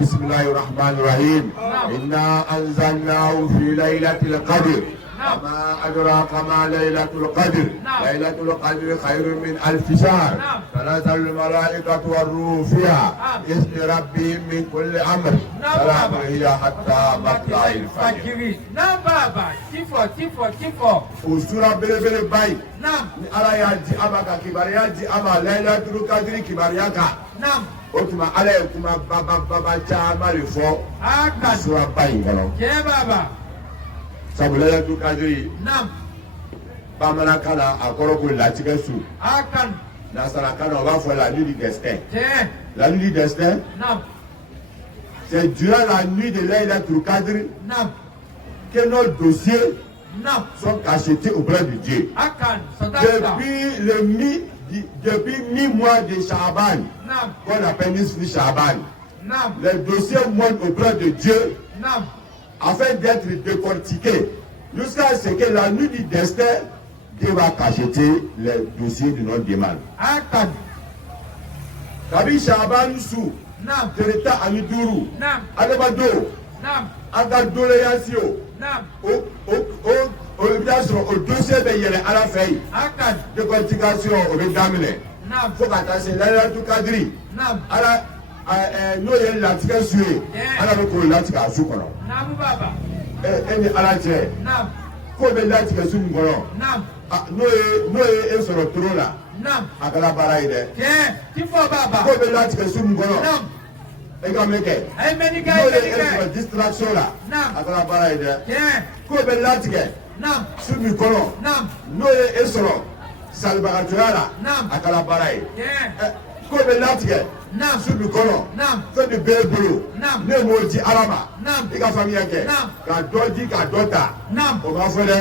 بسم الله الرحمن الرحيم إنا أنزلناه في ليلة القدر وما أدراك ما ليلة القدر ليلة القدر خير من 1000 شهر تنزل الملائكة والروح فيها بإذن ربهم من كل أمر سلام هي حتى مطلع الفجر. نعم بابا تيفو Usura belebele bayi ni Ala y'a di a ma ka kibaruya di a ma Laylatul Qadri kibaruya kan o tuma Ala ye kuma baba caman de fɔ usura bayi in kɔnɔ sabu Laylatul Qadri bamanankan na a kɔrɔ ko latigɛ su nasarakan na o b'a fɔ la nuit du destin la nuit du destin c'est durant la nuit de Laylatul Qadri que nos dossiers sont cachetés auprès de Dieu. Depuis mi-mois de Shaban, qu'on appelle Nisfi Shaban, les dossiers montent auprès de Dieu afin d'être décortiqués jusqu'à ce que la nuit du destin, Dieu va cacheter les dossiers de notre demande. Kabi Shaban sous, Tereta Amiduru, Adabado, Agadoleyansio. O bɛ sɔrɔ o dossier bɛ yɛlɛ Ala fɛ yen décortication o bɛ daminɛ fo ka taa se Laylatul Qadri Ala n'o ye latigɛ su ye Ala bɛ k'o latigɛ a su kɔnɔ e ni Ala cɛ k'o bɛ latigɛ su min kɔnɔ n'o ye e sɔrɔ toro la a kɛra baara ye dɛ k'o bɛ latigɛ su min kɔnɔ e ka mɛn kɛ n'o ye e sɔrɔ distraction la a kɛra baara ye dɛ k'o bɛ latigɛ su min kɔnɔ n'o ye e sɔrɔ salibagatɔya la a kɛra baara ye k'o bɛ latigɛ su min kɔnɔ fɛn min b'e bolo ne m'o di Ala ma i ka faamuya kɛ ka dɔ di ka dɔ ta o ma fɔ dɛ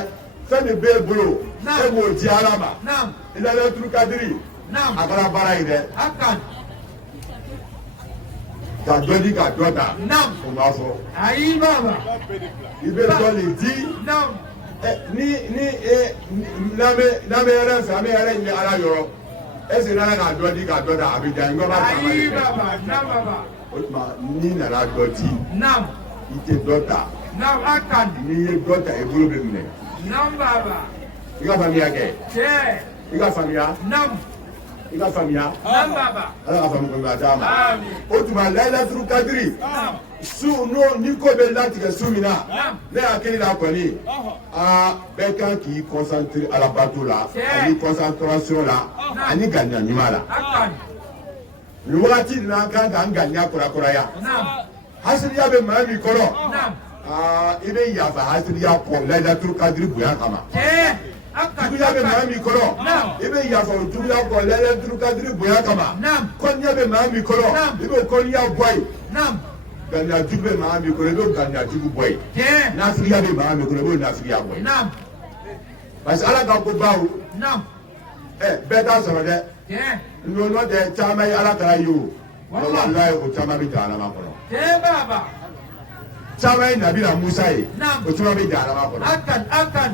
fɛn min b'e bolo e m'o di Ala ma Laylatul Qadri a kɛra baara ye dɛ ka dɔ di ka dɔ ta o ma fɔ i bɛ dɔ le di n'an bɛ yɛrɛ fɛ an bɛ yɛrɛ ɲini Ala yɔrɔ est-ce que n'Ala ka dɔ di ka dɔ ta a bɛ diya n ko b'a faamu o tuma n'i nana dɔ di i tɛ dɔ ta n'i ye dɔ ta i bolo bɛ minɛ i ka faamuya kɛ i ka faamuya. I ka faamuya Ala ka faamu ko ma d'a ma o tuma Laylatul Qadri su ni ko bɛ latigɛ su min na ne hakili la kɔni bɛɛ kan k'i concentré Ala bato la ani concentration la ani ganiya ɲuman la nin wagati nin na an kan k'an ganiya kurakuraya hasiliya bɛ maa min kɔrɔ i bɛ yafa hasiliya kɔ Laylatul Qadri bonya kama. Juguya bɛ maa min kɔrɔ i bɛ yafa o juguya kɔ Laylatul Qadri bonya kama kɔniya bɛ maa min kɔrɔ i b'o kɔniya bɔ yen ganiya jugu bɛ maa min kɔrɔ i b'o ganiya jugu bɔ yen nafigiya bɛ maa min kɔrɔ i b'o nafigiya bɔ yen parce que Ala ka ko baw bɛɛ t'a sɔrɔ dɛ n'o tɛ caman ye Ala kɛra ye o walayi o caman bɛ jahanama kɔnɔ caman ye Nabila Musa ye o caman bɛ jahanama kɔnɔ.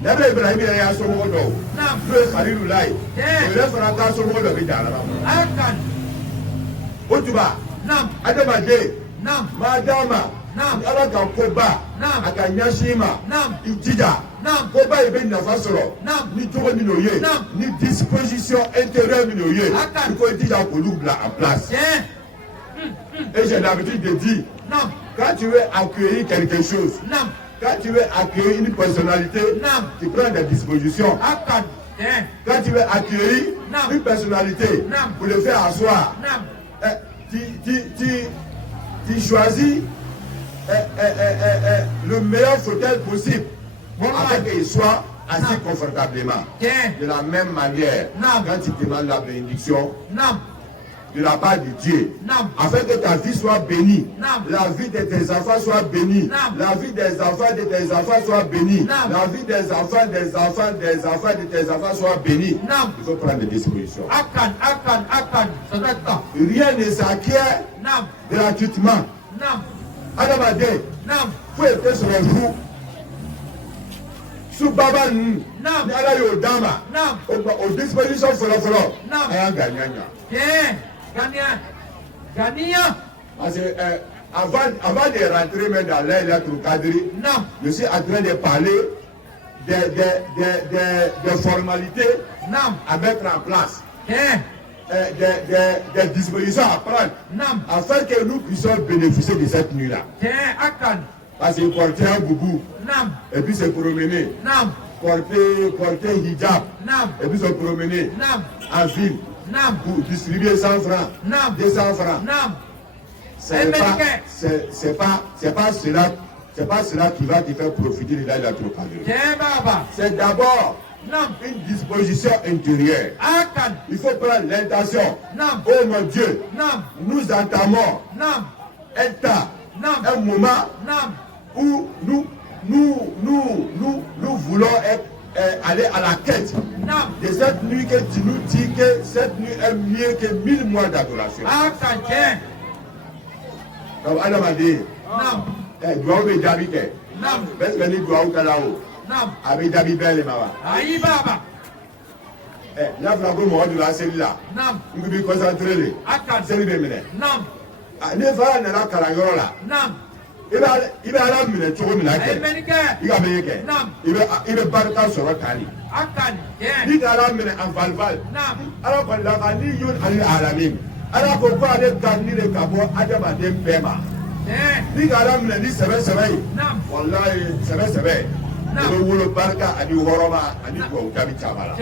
Nabi Ibrahim yɛrɛ y'a somɔgɔ dɔw n'o ye Khalilula ye o yɛrɛ fana ka somɔgɔ dɔ bɛ jahanama kɔnɔ o tuma adamaden maa d'a ma ni Ala ka koba a ka ɲɛsin i ma i jija koba in bɛ nafa sɔrɔ ni cogo min o ye ni disposition intérieure min o ye i ko i jija k'olu bila en place et j'ai l'habitude de dire quand tu veux accueillir quelque chose quand tu veux accueillir une personnalité, tu prends des dispositions. Quand tu veux accueillir une personnalité pour le faire asseoir, tu choisis le meilleur fauteuil possible afin qu'il soit assis confortablement. De la même manière, quand tu demandes la bénédiction, de la part de Dieu, afin que ta vie soit bénie, la vie de tes enfants soit bénie, la vie des enfants de tes enfants soit bénie, la vie des enfants des enfants des enfants de tes enfants soit bénie. Il faut prendre des dispositions. Rien ne s'acquiert gratuitement. Adamaden, faut être sur un jour. Sous Baba ni Ala y'o d'a ma o disposition fɔlɔ a y'an ganiya ɲa. Ganiya Parce que avant de rentrer même dans Laylatul Qadr, je suis en train de parler des formalités à mettre en place. Des dispositions à prendre afin que nous puissions bénéficier de cette nuit-là. Parce que porter un boubou et puis se promener, porter hijab et puis se promener en ville pour distribuer 100 francs, 200 francs. C'est pas cela qui va te faire profiter de Laylatul Qadr. C'est d'abord une disposition intérieure. Il faut prendre l'intention. Oh mon Dieu, nous entamons un temps, un moment où nous voulons aller à la quête de cette nuit que tu nous dis que cette nuit est mieux que 1000 mois d'adoration. Donc, Adam a dit, doit be jabi ke bes que ni doit kala o abi jabi bele mawa ayi baba la fla ko mo du la seli la ngi bi concentré le seli be mine ne fa na la kala yoro la ibe ala mine chogo mina ke iga be ke ibe barka soro tali ni ala mine en valval ala ko la ka ni yun al alamin ala ko ale kan ni le kabo adama dem bema ni ala mine ni sebe wallahi sebe ibe wolo barka ani horoma ani ko gabi chamala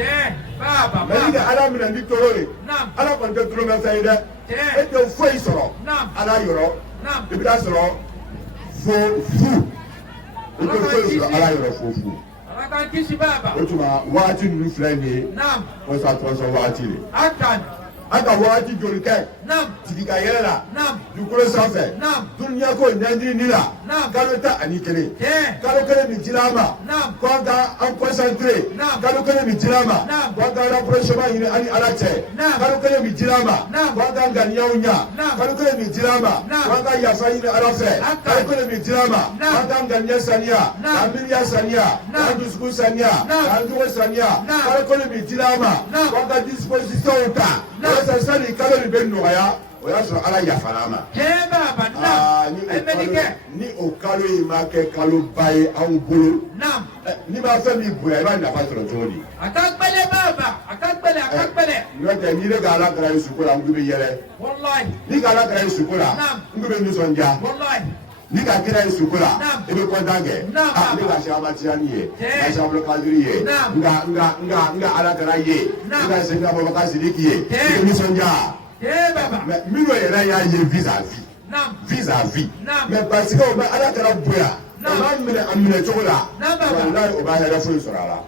baba ni ala mine ni torole ala ko de toro ma sayida e de foi soro ala yoro ibe da soro fu ito foi soro ala yoro fu ala kisi baba o tuma waati nu filɛ ni ye o sa tɔnsɔn waati de an ka waati joli kɛ sigi ka yɛlɛ la dugukolo sanfɛ duniya ko ɲɛɲini la kalo ta ani kelen kalo kelen min dila an ma ko an ka an concentré kalo kelen min dila an ma ko an ka rapprochement ɲini ani ala cɛ kalo kelen min dila an ma ko an ka ŋaniyaw ɲa kalo kelen min dila an ma ko an ka yafa ɲini ala fɛ kalo kelen min dila an ma ko an ka ŋaniya saniya k'an miiriya saniya k'an dusukun saniya k'an jogo saniya kalo kelen min dila an ma ko an ka disposition ta walasa sani kalo nin bɛ nɔgɔya o y'a sɔrɔ ala yafara ma. ni o kalo in ma kɛ kaloba ye anw bolo. n'i ma fɛn min bonya i b'a nafa sɔrɔ cogo di. a ka gbɛlɛ baba a ka gbɛlɛ. n'o tɛ n'i ne ka ala kɛra ye suko la n kun bɛ yɛlɛ. n'i ka ala kɛra ye suko la n kun bɛ nisɔndiya. n'i ka kira ye suko la i bɛ kɔntan kɛ. ne ka sehamatiani ye n ka sehamadu kadiri ye n ka ala kɛra ye n ka sɛnɛ abubakar sidiki ye i bɛ nisɔndiya. mais minnu yɛrɛ y'a ye vis-à-vis mais parce que o bɛ ala kɛra bonya o b'a minɛ a minɛ cogo la walayi o b'a yɛrɛ foyi sɔrɔ a la.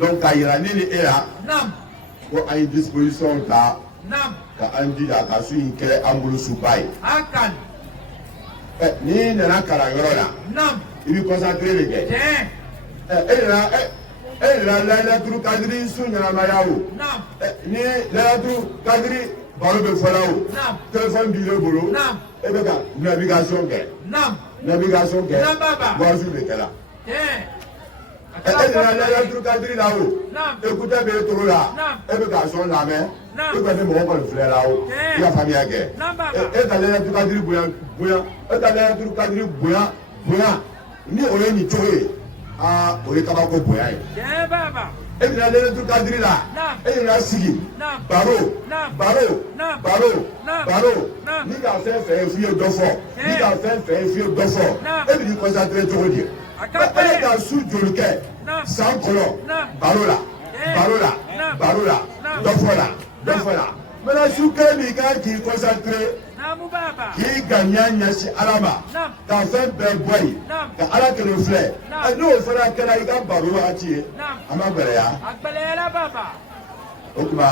donc k'a yira ne ni e la ko an ye disposition ta ka an jija ka su in kɛ an bolo suba ye. n'i nana kalanyɔrɔ la i bɛ concentré de kɛ. e nana Laylatul Qadr su ɲɛnamaya o ni Laylatul Qadr baro bɛ fɔla o téléphone b'i le bolo e bɛ ka navigation kɛ voiture de kɛra. e nana Laylatul Qadr la o écouteur b'e toro la e bɛ ka son lamɛn e kɔni mɔgɔ kɔni filɛ la o i ka faamuya kɛ e ka Laylatul Qadr bonya ni o ye nin cogo ye. o ye kabako bonya ye. e bɛna Laylatul Qadr la e yɛrɛ sigi baro ni ka fɛn fɛn ye f'i ye dɔ fɔ ni ka fɛn fɛn ye f'i ye dɔ fɔ e bɛ n'i concentré cogo di. e ka su joli kɛ san kɔnɔ baro la dɔ fɔ la maintenant su kelen min kan k'i concentré k'i ganiya ɲɛsin ala ma ka fɛn bɛɛ bɔ yen ka ala kelen filɛ n'o fana kɛra i ka baro wagati ye a ma gɛlɛya. o tuma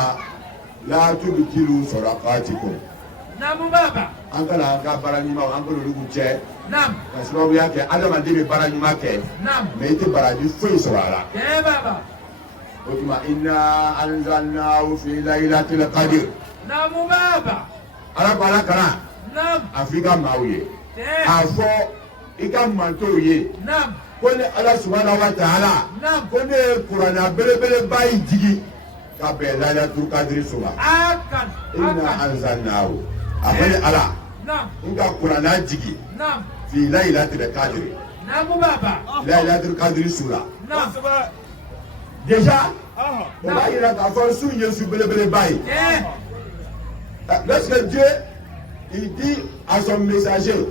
la tubtilu sadaqatikum an kana an ka baara ɲumanw an kana olu cɛ ka sababuya kɛ adamaden bɛ baara ɲuman kɛ mais i tɛ baraji foyi sɔrɔ a la. o tuma inna anzalnahu fi laylatil qadr. ala ko ala kana a fɔ i ka maaw ye a fɔ i ka mantow ye ko ni ala subahanahu wa taala ko ne ye kuranɛ belebeleba in jigi ka bɛn Laylatul Qadr so ma. inna anzalnahu Après Allah. Naam. Nga Qur'ana jigi. Naam. Fi Laylatul Qadr. Naam baba. Laylatul Qadr sura. Naam. Déjà, on va y avoir sous Yesu belebele bail. Lorsque Dieu il dit à son messager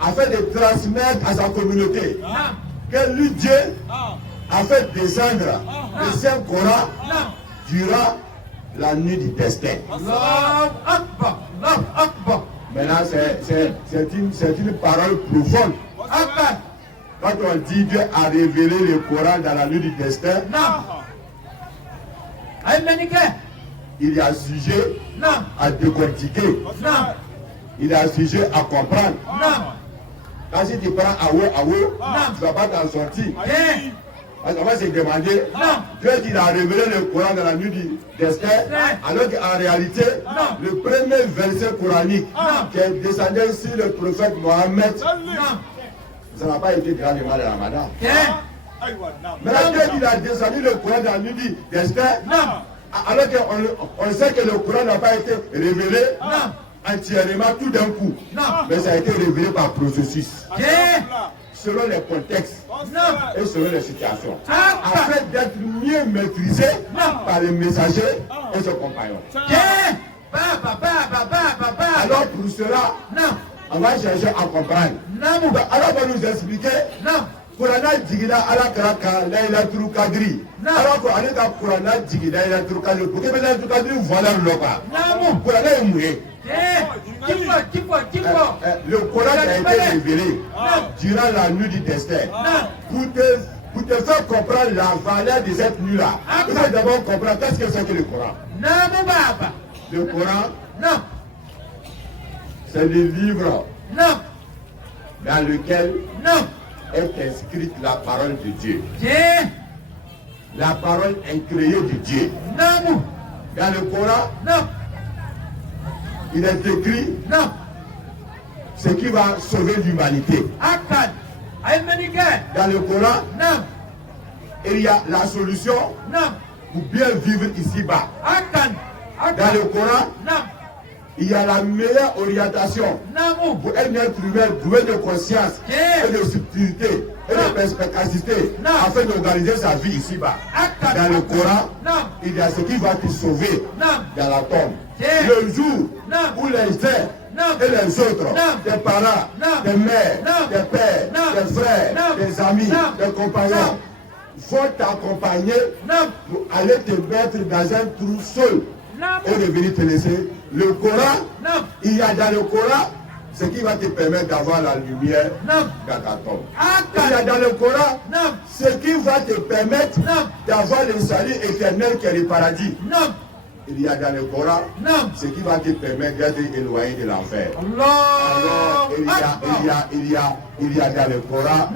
afin de transmettre à sa communauté que lui Dieu a fait descendre le Saint-Coran durant la nuit du destin. Maintenant, c'est une parole profonde. Quand on dit Dieu a révélé le Coran dans la nuit du destin, il y a sujet à décortiquer. Il y a sujet à comprendre. Quand si tu prends Awo, tu ne vas pas t'en sortir. On va se demander, Dieu il a révélé le Coran dans la nuit du destin, alors qu'en réalité, le premier verset coranique qui est descendu sur le prophète Mohammed, ça n'a pas été durant le mois de Ramadan. Mais là, Dieu il a descendu le Coran dans la nuit du destin, alors qu'on sait que le Coran n'a pas été révélé entièrement tout d'un coup. Mais ça a été révélé par processus. Selon les contextes et selon les situations. Afin d'être mieux maîtrisé par les messagers et ses compagnons. Alors pour cela, on va chercher à comprendre. Alors on va nous expliquer. Kurana jigida ala karaka Laylatul Qadri. Alors qu'on est dans Kurana jigida Laylatul Qadri. Pour que Laylatul Qadri voilà le local. Kurana est mouillé. Le Coran a été révélé durant la nuit du destin. Pour te faire comprendre la valeur de cette nuit-là, il faut d'abord comprendre qu'est-ce que c'est que le Coran. Le Coran, c'est le livre dans lequel est inscrite la parole de Dieu. La parole incréée de Dieu. Dans le Coran, il est écrit ce qui va sauver l'humanité. Dans le Coran, il y a la solution pour bien vivre ici-bas. Dans le Coran, il y a la meilleure orientation pour un être humain doué de conscience et de subtilité et de perspicacité afin d'organiser sa vie ici-bas. Dans le Coran, il y a ce qui va te sauver dans la tombe. Le jour où les uns et les autres, tes parents, tes mères, tes pères, tes frères, tes amis, tes compagnons, vont t'accompagner pour aller te mettre dans un trou seul et de venir te laisser. Le Coran, il y a dans le Coran ce qui va te permettre d'avoir la lumière dans ta tombe. Il y a dans le Coran ce qui va te permettre d'avoir le salut éternel qui est le paradis. Il y a dans le Coran ce qui va te permettre d'être éloigné de l'enfer. Alors, il y a dans le Coran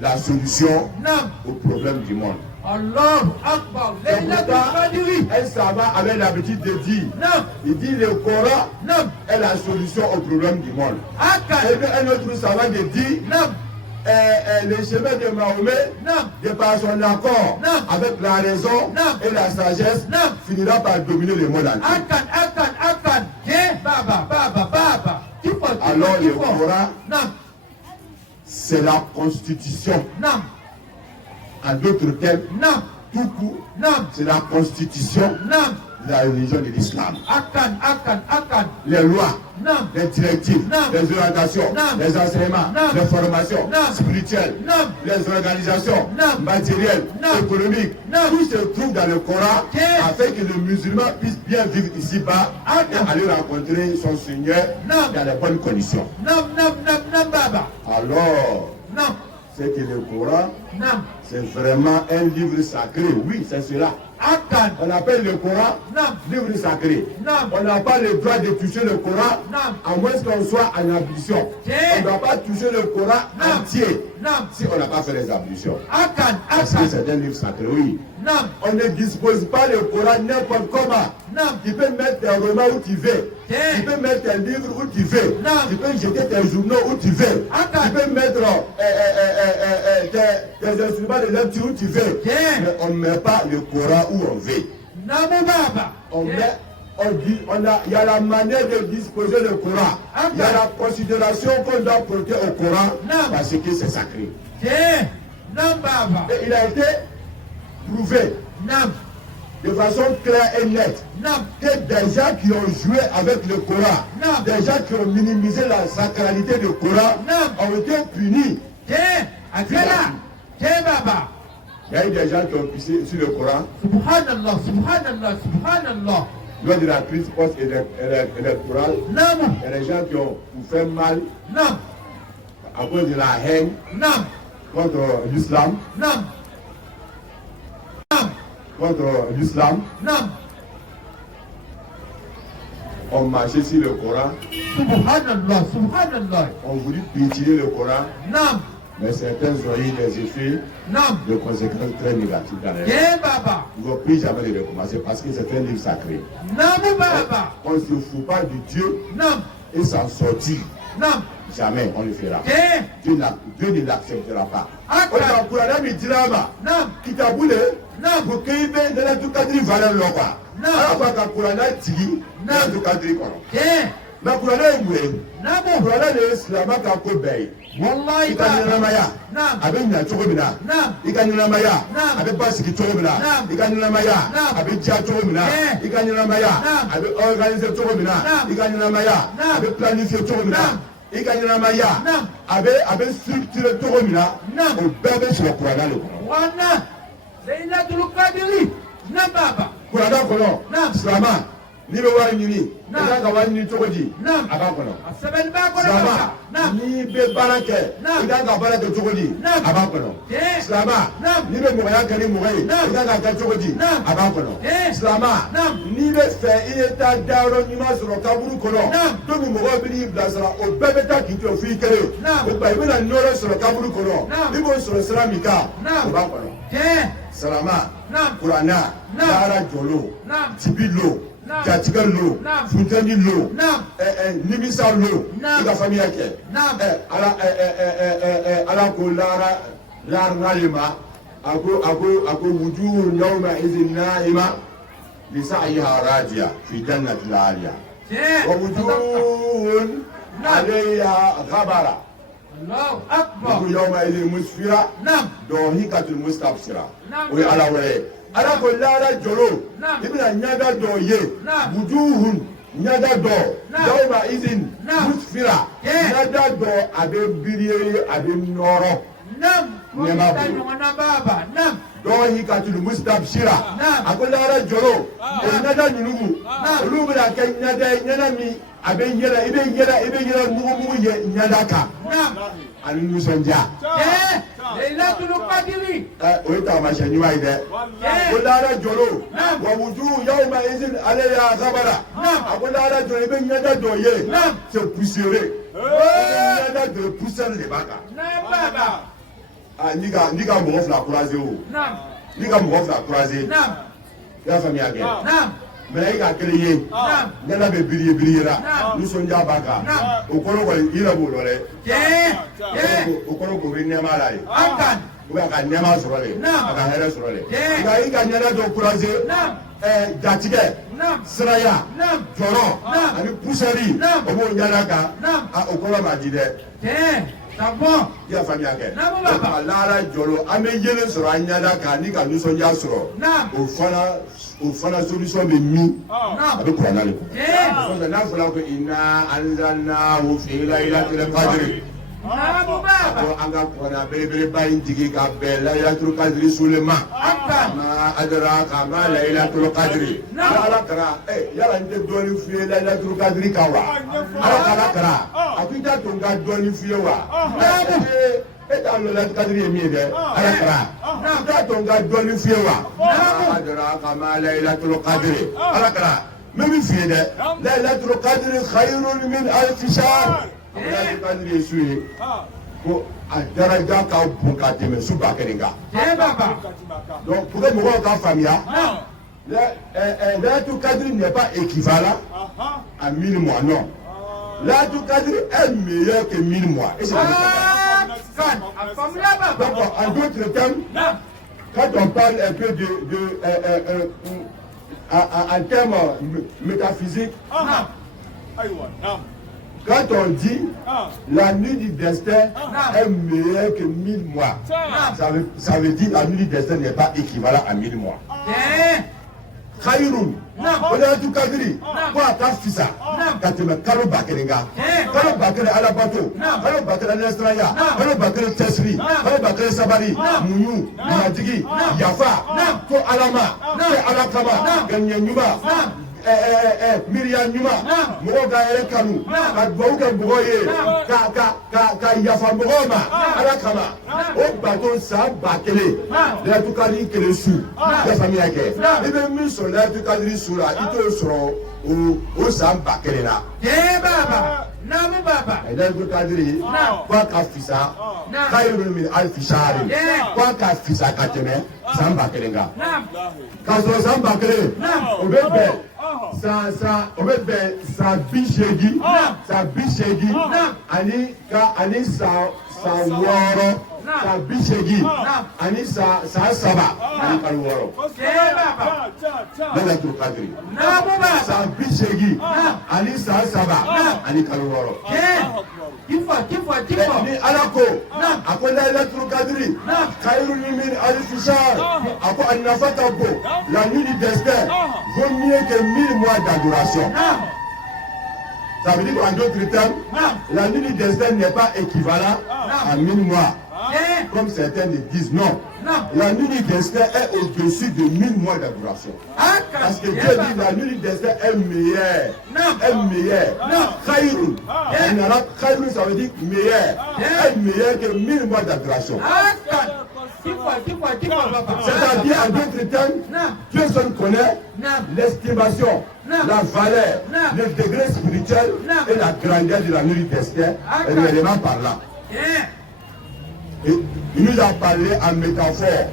la solution au problème du monde. Allah Akbar. Un savant avait l'habitude de dire, il dit le Coran est la solution au problème du monde. Et puis un autre savant de dire, le chemin de Mahomet, de par son accord avec la raison et la sagesse, finira par dominer le monde entier. Alors le Coran, c'est la constitution. En d'autres termes, tout coup, c'est la constitution de la religion de l'islam. Les lois, les directives, les orientations, les enseignements, les formations spirituelles, les organisations matérielles, économiques, tout se trouve dans le Coran afin que le musulman puisse bien vivre ici-bas et aller rencontrer son Seigneur dans les bonnes conditions. Alors, c'est que le Coran, c'est vraiment un livre sacré. Oui, c'est cela. On appelle le Coran livre sacré. On n'a pas le droit de toucher le Coran à moins qu'on soit en ablution. On ne doit pas toucher le Coran entier si on n'a pas fait les ablutions. Parce que c'est un livre sacré, oui. On ne dispose pas le Coran n'importe comment. Tu peux mettre tes romans où tu veux. Tu peux mettre tes livres où tu veux. Tu peux jeter tes journaux où tu veux. Tu peux mettre tes instruments de lecture où tu veux. Mais on ne met pas le Coran où on veut. On met il y a la manière de disposer le Coran. Il y a la considération qu'on doit porter au Coran parce que c'est sacré. Et il a été prouvé de façon claire et nette que des gens qui ont joué avec le Coran, des gens qui ont minimisé la sacralité du Coran, ont été punis. Il y a eu des gens qui ont pissé sur le Coran. Subhanallah, subhanallah, subhanallah. Lors de la crise post-électorale, il y a des gens qui ont fait mal à cause de la haine contre l'islam. Contre l'islam. On marchait sur le Coran. Subhanallah, subhanallah. On voulait piétiner le Coran. Mais certains ont eu des effets de conséquences très négatives dans les gens. Ils ne vont plus jamais les recommencer parce que c'est un livre sacré. On ne se fout pas du Dieu et s'en sortir. Jamais on le fera. Dieu ne l'acceptera pas. On a Coran mi dirama. Kitaboule. Pour qu'il y ait de tout cadre valeur loca. Alors que Coran tigi na tout cadre kono. Na Coran est moué. Coran est islam ka ko bay. Wallahi ikanamaya. Abe na chogomina. Ikanamaya. Abe basiki chogomina. Ikanamaya. Abe dia chogomina. Ikanamaya. Abe organiser chogomina. Ikanamaya. Abe planifier chogomina. Ikanamaya. Abe structurer chogomina. O bébé sur le Coran le kono. Laylatul Qadri Coran kono. Islama. Ni be wari nyini. Ina ka wari ni cogo di. Aba kono. Islama. Ni be barake. Ina ka barake cogo di. Aba kono. Islama. Ni be moya kani moye. Ina ka ka cogo di. Aba kono. Islama. Ni be fe iyeta daro ni ma soro kaburu kono. To mi mogo bi ni blasara o bebe ta ki to fi kere. O ba ibe na noro soro kaburu kono. Ni bo soro ceramika. Aba kono. Salama. Qur'ana. Dara jolo. Tibilo. Jatiga lo, Funtani lo, Nimisa lo, i ka famille kɛ. Ala ko laaralima, a ko wujuhu yawma izin naima li sa'yiha radiya fi jannati al-aliya. Wa wujuhun alayha ghabara. Allahu akbar. Wujuhu yawma izin musfira, dahikatul mustabsira. O ye Ala wɛrɛ. Ala ko lara jolo ibina nyaga do ye wujuhun nyaga do yawma izin musfira nyaga do abe biriye abe noro nema baba do hikatul mustabshira ako lara jolo nyaga nyunugu olu bina ke nyaga mi abe yela nugu ye nyaga ka ani nusonja Laylatul Qadri o ye tamasiyɛn ɲuman ye dɛ ko laara jolo wa wujuhu yawma izin alayha ghabara a ko laara jolo i bɛ ɲɛda dɔ ye c'est poussiéreux ɲɛda de poussière de b'a kan n'i ka mɔgɔ fila croisé o n'i ka mɔgɔ fila croisé i y'a faamuya kɛ mɛ i ka kelen ye ɲɛda bɛ biriye la nisɔndiya b'a kan o kɔrɔ kɔni i yɛrɛ b'o dɔn dɛ o kɔrɔ k'o bɛ nɛɛma la ye ou bien a ka nɛɛma sɔrɔ le a ka hɛrɛ sɔrɔ le nka i ka ɲɛda dɔ croisé jatigɛ siraya jɔrɔ ani pusɛri o b'o ɲɛda kan o kɔrɔ b'a di dɛ i y'a faamuya kɛ o tuma laara jɔlo an bɛ yelen sɔrɔ an ɲɛda kan ni ka nisɔndiya sɔrɔ o fana solution bɛ min a bɛ kuranna le kɔ n'a fɔra ko inna anzalnahu fi laylatil qadri ko an ka kuranna belebeleba in jigi ka bɛn laylatul qadri sule ma ma adraka ma laylatul qadri ala kara yala n tɛ dɔɔnin f'i ye laylatul qadri kan wa ala kara a ko i t'a to n ka dɔɔnin f'i ye wa e t'a lɔn laylatul qadri ye min ye dɛ ala kara i t'a to n ka dɔɔnin f'i ye wa ma adraka ma laylatul qadri ala kara n bɛ min f'i ye dɛ laylatul qadri khayrun min alfi shahr laylatul qadri ye su ye ko a daraja ka bon ka tɛmɛ su ba kelen kan donc pour que mɔgɔw ka faamuya laylatul qadri n'est pas équivalent à 1000 mois non laylatul qadri est meilleur que 1000 mois et c'est donc en d'autres termes quand on parle un peu en termes métaphysiques, quand on dit la nuit du destin est meilleure que 1000 mois, ça veut dire la nuit du destin n'est pas équivalent à 1000 mois. Khairun, on a tout cadré. Quoi, ta fissa, quand tu me calo bakerenga, calo bakere à la bateau, calo bakere à l'estraya, calo bakere tesri, calo bakere sabari, mounou, madigi, yafa, ko alama, ko alakama, ganyanyuma. Miriam Numa, Moga Kanu, Boga Boye, Ka Yafa Mogoma, Alakama, au bâton Sam Bakele, la Tukali que le sou, la famille Ake. Et même mis sur la Tukali sous la, il te seront au Sam Bakele là. Eh Baba, Namu Baba. Et là, Tukali, quoi qu'a fait ça, Kairumi Alfishari, quoi qu'a fait ça, Katene, Sam Bakelenga. Quand on Sam Bakele, on veut faire. On va faire sa bichegi, ani sa woro, sa bichegi, ani sa saba, ani kalworo. Dans la trocadérie. Sa bichegi, ani sa saba, ani kalworo. Ni alako, après la trocadérie, Kairou Nimin Alifishar, après Anafatapo, la nuit du destin, vaut mieux que 1000 mois d'adoration. Ça veut dire qu'en d'autres termes, la nuit du destin n'est pas équivalent à 1000 mois. Comme certains le disent, non. La nuit du destin est au-dessus de 1000 mois d'adoration. Parce que Dieu dit la nuit du destin est meilleure. Est meilleure. Khaïrou. En arabe, Khaïrou, ça veut dire meilleur. Est meilleur que 1000 mois d'adoration. C'est-à-dire, en d'autres termes, Dieu seul connaît l'estimation, la valeur, le degré spirituel et la grandeur de la nuit du destin, réellement parlant. Et il nous a parlé en métaphore.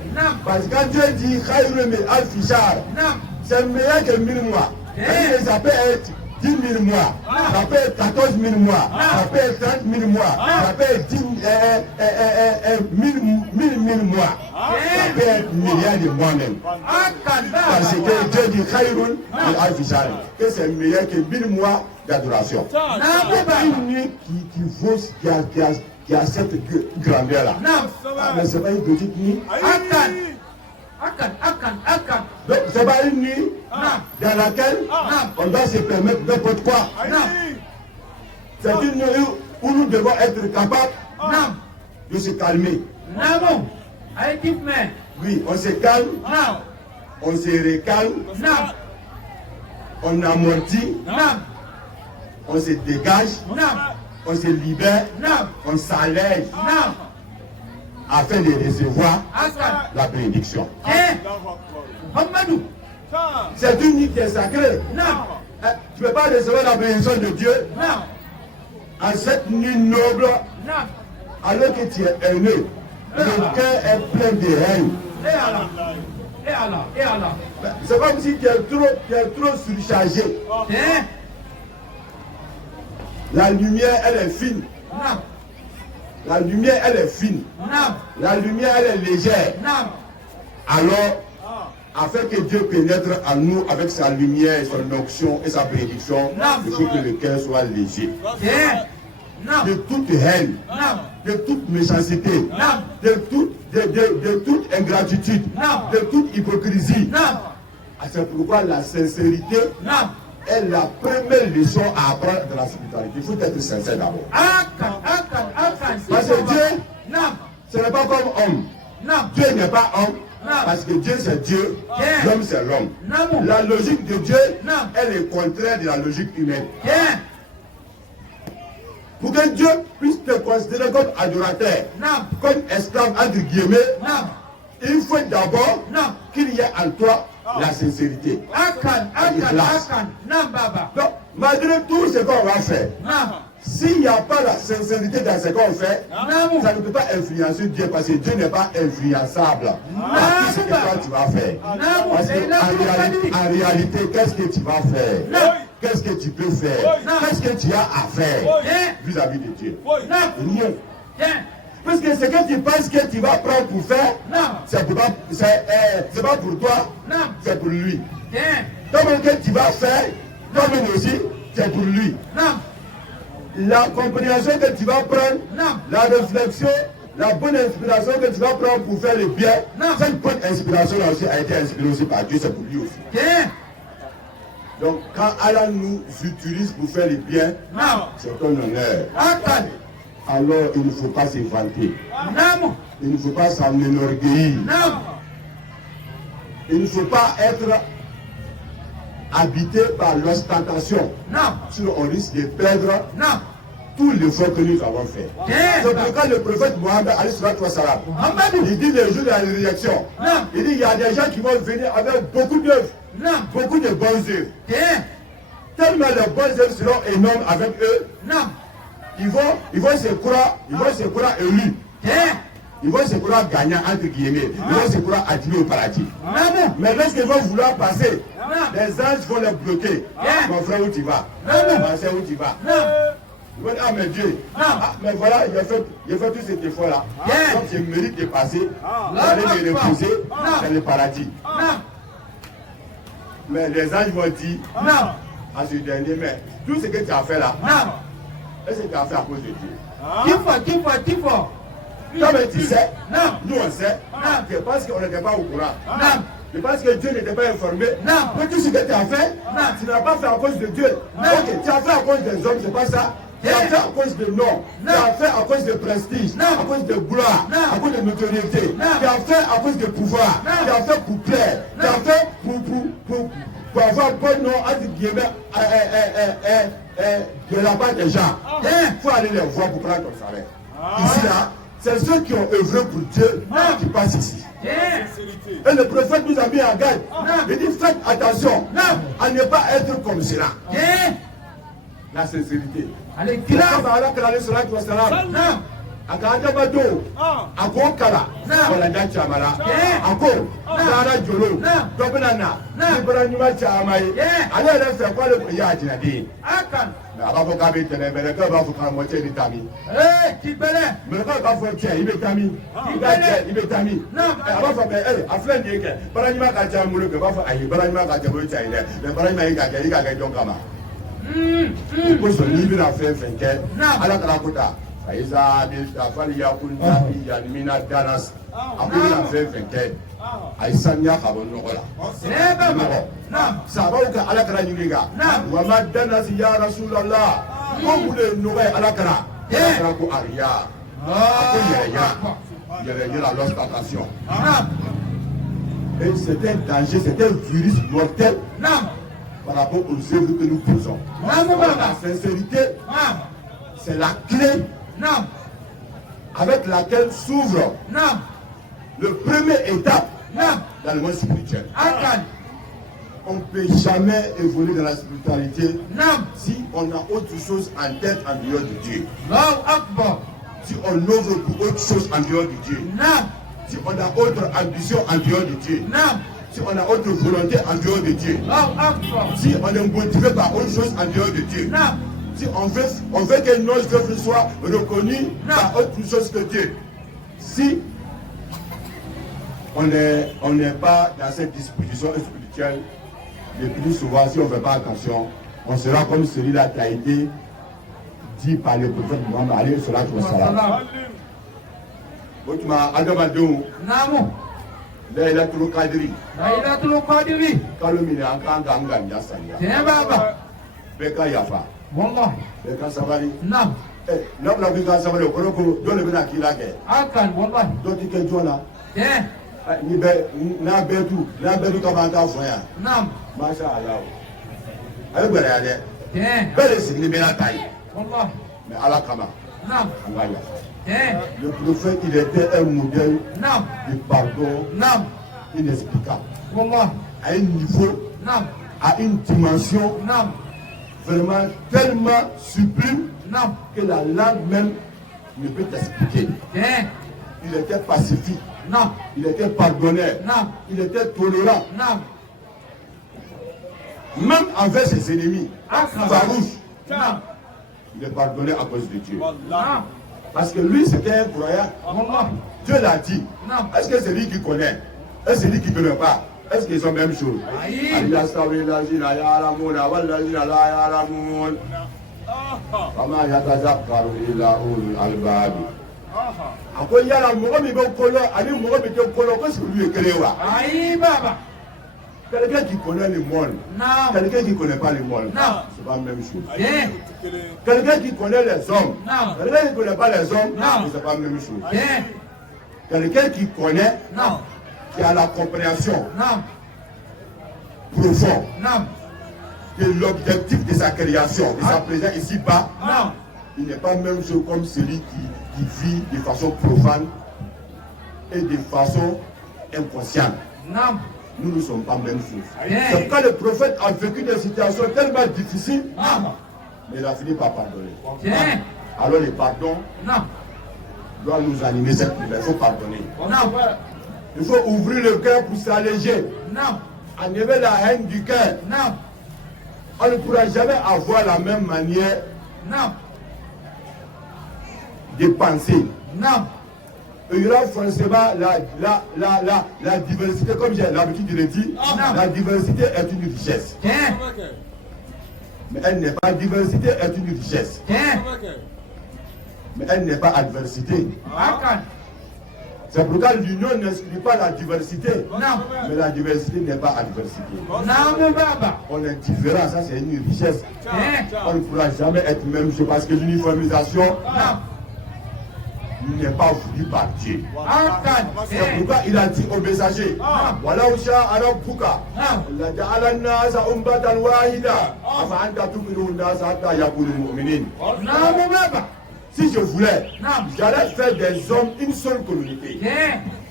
Parce que quand Dieu dit Khaïrou al-Fishar, c'est meilleur que 1000 mois. Ça peut être 10 000 mois, ça peut être 14 000 mois, ça peut être 30 000 mois, ça peut être 1000 mois, ça peut être milliards de mois même. Parce que Dieu dit Khaïrou al-Fishar, que c'est meilleur que 1000 mois d'adoration. C'est une nuit qui vaut, qui a cette grandeur-là. Mais ce n'est pas une petite nuit. Donc, ce n'est pas une nuit dans laquelle on doit se permettre n'importe quoi. C'est une nuit où nous devons être capables de se calmer. Oui, on se calme, on se recalme, on amortit, on se dégage, on se libère, on s'allège afin de recevoir la bénédiction. C'est une nuit qui est sacrée. Tu ne peux pas recevoir la bénédiction de Dieu en cette nuit noble alors que tu es haineux. Le cœur est plein de haine. C'est comme si tu es trop surchargé. La lumière, elle est fine. La lumière, elle est fine. La lumière, elle est légère. Alors, afin que Dieu pénètre en nous avec sa lumière, son onction et sa bénédiction, il faut que le cœur soit léger. De toute haine, de toute méchanceté, de toute ingratitude, de toute hypocrisie. C'est pourquoi la sincérité est la première leçon à apprendre dans la spiritualité. Il faut être sincère d'abord. Parce que Dieu, ce n'est pas comme homme. Dieu n'est pas homme. Parce que Dieu c'est Dieu, l'homme c'est l'homme. La logique de Dieu est le contraire de la logique humaine. Pour que Dieu puisse te considérer comme adorateur, comme esclave entre guillemets, il faut d'abord qu'il y ait en toi la sincérité. Donc, malgré tout ce qu'on va faire, s'il n'y a pas la sincérité dans ce qu'on fait, ça ne peut pas influencer Dieu parce que Dieu n'est pas influençable par tout ce que toi tu vas faire. Parce qu'en réalité, qu'est-ce que tu vas faire? Qu'est-ce que tu peux faire? Qu'est-ce que tu as à faire vis-à-vis de Dieu? Rien. Parce que ce que tu penses que tu vas prendre pour faire, c'est pas pour toi, c'est pour lui. Tout ce que tu vas faire, toi-même aussi, c'est pour lui. La compréhension que tu vas prendre, la réflexion, la bonne inspiration que tu vas prendre pour faire le bien, cette bonne inspiration là aussi a été inspirée aussi par Dieu, c'est pour lui aussi. Donc quand Allah nous utilise pour faire le bien, c'est un honneur. Alors il ne faut pas se vanter. Il ne faut pas s'en enorgueillir. Il ne faut pas être habité par l'ostentation. Sinon on risque de perdre tout l'effort que nous avons fait. C'est pourquoi le prophète Mohammed, il dit le jour de la résurrection, il dit il y a des gens qui vont venir avec beaucoup d'œuvres, beaucoup de bonnes œuvres. Tellement les bonnes œuvres seront énormes avec eux, ils vont se croire élus. Ils vont se croire gagnants entre guillemets. Ils vont se croire admis au paradis. Mais lorsqu'ils vont vouloir passer, les anges vont les bloquer. Mon frère, où tu vas? Ma soeur, où tu vas? Ils vont dire, ah mais Dieu, mais voilà, j'ai fait tout cet effort-là. Donc je mérite de passer, d'aller me reposer dans le paradis. Mais les anges vont dire à ce dernier, mais tout ce que tu as fait là, est-ce que tu as fait à cause de Dieu? Qui faut? Toi, mais tu sais, nous on sait, c'est parce qu'on n'était pas au courant. C'est parce que Dieu n'était pas informé. Mais tout ce que tu as fait, tu n'as pas fait à cause de Dieu. Ok, tu as fait à cause des hommes, c'est pas ça. Tu as fait à cause de nom, tu as fait à cause de prestige, à cause de gloire, à cause de notoriété, tu as fait à cause de pouvoir, tu as fait pour plaire, tu as fait pour avoir bon nom, entre guillemets, de la part des gens. Il faut aller les voir pour prendre ton salaire. Ici là, c'est ceux qui ont œuvré pour Dieu qui passent ici. Et le prophète nous a mis en garde. Il dit faites attention à ne pas être comme cela. La sincérité. Akadabado, ako kala, wala chamala, ako, dara jolo, dobenana, ibrahima chamai, ale le fait quoi le ya jinadi. Akan. Aba ka be tele bele ka ba fuka mo che ditami. Ki bele. Me ka fo che ibe tami. Ki bele ibe tami. Aba fo be aflen de ke. Ibrahima ka chamulu ke ba fo ayi Ibrahima ka jabo che ile. Me Ibrahima ka jon kama. Ko so ni bi na fe ke. Ala kala kuta. Aiza afali ya kunna ya mina danas abuna fefenke aisanya kabonno kola sabauka alakara nyinga wa madanas ya rasulullah ko bule no bay alakara alakara ko ariya ko yere la l'ostentation et c'était un danger, c'était un virus mortel par rapport aux œuvres que nous faisons. La sincérité, c'est la clé avec laquelle s'ouvre le premier étape dans le monde spirituel. On ne peut jamais évoluer dans la spiritualité si on a autre chose en tête en dehors de Dieu. Si on ouvre pour autre chose en dehors de Dieu. Si on a autre ambition en dehors de Dieu. Si on a autre volonté en dehors de Dieu. Si on est motivé par autre chose en dehors de Dieu. Si on veut que nos œuvres soient reconnues par autre chose que Dieu. Si on n'est pas dans cette disposition spirituelle, le plus souvent, si on ne fait pas attention, on sera comme celui-là qui a été dit par le prophète Mohammed alayhi salatu wa salam. Laylatul Qadri. Kalumine anga yasanya. Beka yafa. Wallah. Beka sabari. Nam. Nam la beka sabari okoroko dole bina kilake. Akan wallah. Doti ke jona. Ni be na bedu ka banta foya. Nam. Masha Allah. Ayi gbere ya de. Bele signi bela tayi. Wallah. Mais Allah kama. Nam. Allah yafa. Le prophète, il était un modèle de pardon inexplicable. À un niveau, à une dimension vraiment tellement sublime que la langue même ne peut t'expliquer. Il était pacifique, il était pardonneur, il était tolérant. Même envers ses ennemis, farouche, il est pardonné à cause de Dieu. Parce que lui, c'était un croyant. Dieu l'a dit. Est-ce que c'est lui qui connaît? Est-ce que c'est lui qui ne connaît pas? Est-ce qu'ils sont même choses? Akwai yara mɔgɔ min bɛ kɔlɔ ani mɔgɔ min tɛ kɔlɔ ko sigi olu ye kelen wa? Ayi baba. Quelqu'un qui connaît le monde, quelqu'un qui ne connaît pas le monde, c'est pas la même chose. Quelqu'un qui connaît les hommes, quelqu'un qui ne connaît pas les hommes, c'est pas la même chose. Quelqu'un qui connaît, qui a la compréhension profonde de l'objectif de sa création, de sa présence ici-bas, il n'est pas la même chose comme celui qui vit de façon profane et de façon inconsciente. Nous ne sommes pas la même chose. C'est quand le prophète a vécu des situations tellement difficiles, mais il a fini par pardonner. Alors le pardon doit nous animer cette prière. Il faut pardonner. Il faut ouvrir le cœur pour s'alléger. Enlever la haine du cœur. On ne pourra jamais avoir la même manière de penser. Il y aura forcément la diversité, comme j'ai l'habitude de le dire, la diversité est une richesse. Mais elle n'est pas diversité, est une richesse. Mais elle n'est pas adversité. C'est pourquoi l'union n'exclut pas la diversité. Mais la diversité n'est pas adversité. On est différent, ça c'est une richesse. On ne pourra jamais être même chose parce que l'uniformisation n'est pas voulu par Dieu. C'est pourquoi il a dit au messager, voilà où ça Arab Bouka, la Ja'alana sa umbatan wahida, ama anta tumiru nasa ta yakulu mu'minin. Si je voulais, j'allais faire des hommes une seule communauté.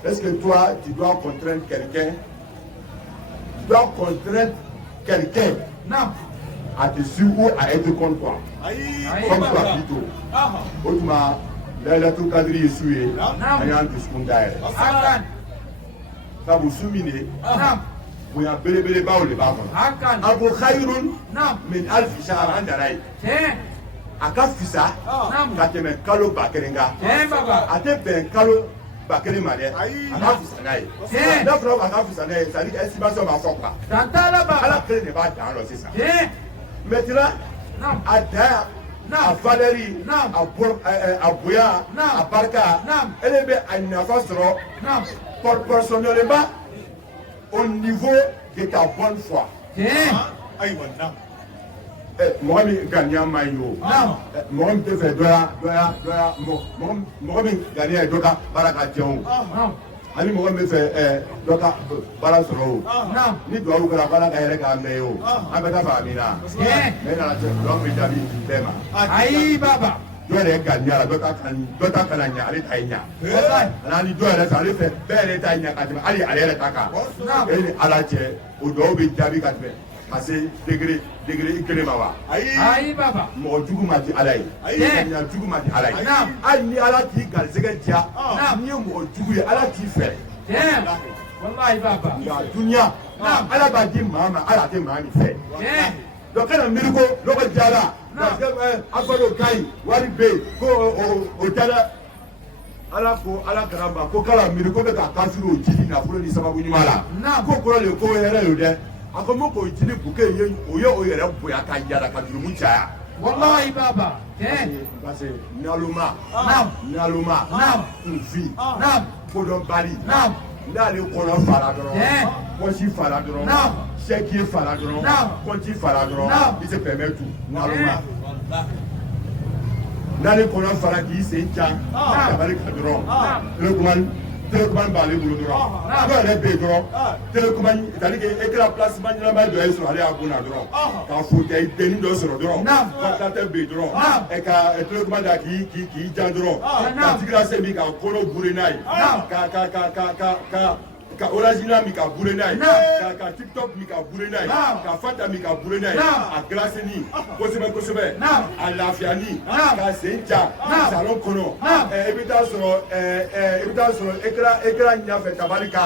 Est-ce que toi, tu dois contraindre quelqu'un? Tu dois contraindre quelqu'un à te suivre ou à être contre toi. Comme toi plutôt. Autrement, Laylatul Qadri est sué, ayant tout ce qu'on a. Ça vous soumine. Vous avez belé baou le bas. Abu Khayrun, mais Alfi Shahar Andarai. Akafisa, Kateme Kalo Bakerenga. Atepe Kalo Bakeremade. Akafisa Naï. L'offre Akafisa Naï, ça dit estimation ma foka. À la clé n'est pas dans c'est ça. Maintenant, à terre. À Valérie, à Bouya, à Barca, elle est bien à Nafasro, proportionnellement au niveau de ta bonne foi. Mohamed Gagnan Mayo, Mohamed te fait Mohamed Gagnan Doka Barakation. Ani Mohamed fait Doka Barasro. Ni doit ouvrir la Baraka Meo. Abeta Famina. Mais dans la langue d'Abi Tema. Aïe Baba. Doit les gagner à Dota Kananya, allez Taïna. Nani doit les aller faire belle Taïna, allez à l'Etaka. Et à la tienne, au Dobi Tabi Katbe. Assez degré Kelemawa. Aïe Baba. Mon Djougumati Alaï. Aïe Djougumati Alaï. Aïe Alati Galzegatia. Ni mon Djougou Alati fait. Wallahi Baba. Ya Dunia. Alabadi Mama, Alati Mami fait. Donc, quand on miracle, l'autre Diala, Afro Kai, Waribe, au Tala, Alako, Alakaramba, Kokala, miracle, Kafiro, Jiri, Napolo, Nisabunimala. Kokora, le Koya, Akomo ko itini buke yen oyo oyere boya ka yara ka duru mucha. Wallahi Baba. Parce Naluma. Naluma. Nfi. Kodon Bali. Nale kono fara doro. Kosi fara doro. Cheki fara doro. Konti fara doro. Il se permet tout. Naluma. Nale kono fara ki se ncha. Tabari ka doro. Télécommande par les boulots de rang. Quand elle est bédron, télécommande, c'est-à-dire que la place manuellement doit être aller à Bounadron. Quand fauteuil pénis doit se redron. Quand elle est bédron, et quand télécommande qui jandron. Quand tu glaces mis quand Kono Bourenaï. Ka Oragina mika Bourenaï. Ka TikTok mika Bourenaï. Ka Fanta mika Bourenaï. A Glaceni. Kosebe. A Lafiani. Ka Sencha. Salon Kono. Évita sur écran nya fait tabarika.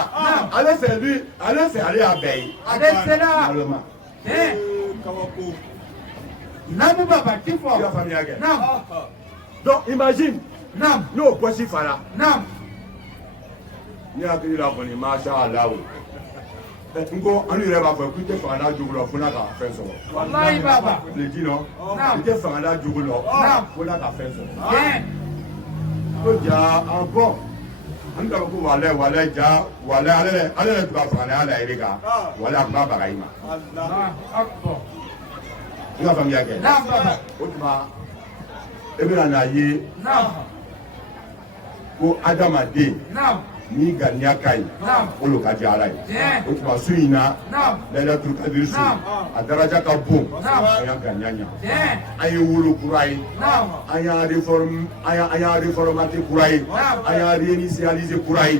Allez faire lui, allez faire aller à Bay. C'est là. Namu Baba, qui faut? Donc imagine. Nous au Poissi Fara. Ni akili la koni masha Allah. Ngo anu yɛrɛ b'a fɔ k'i tɛ fanga n'a jogo la fo n'a ka fɛn sɔrɔ. Wallahi baba. Le dit non. Naam. I tɛ fanga n'a jogo la fo n'a ka fɛn sɔrɔ. Tiɲɛ. Ko ja en bon. An ka ko walayi ja walayi ale yɛrɛ tun b'a fanga n'a y'a yɛrɛ kan walayi a tun b'a baga i ma. I ka faamuya kɛ. Naam baba. O tuma e bɛna n'a ye Naam. ko adamaden. Naam. Ni ganiya ka ɲi olu ka di ala ye o tuma su in na Laylatul Qadr su a daraja ka bon an y'a ganiya ɲa an ye wolo kura ye an y'a réformaté kura ye an y'a réinitialisé kura ye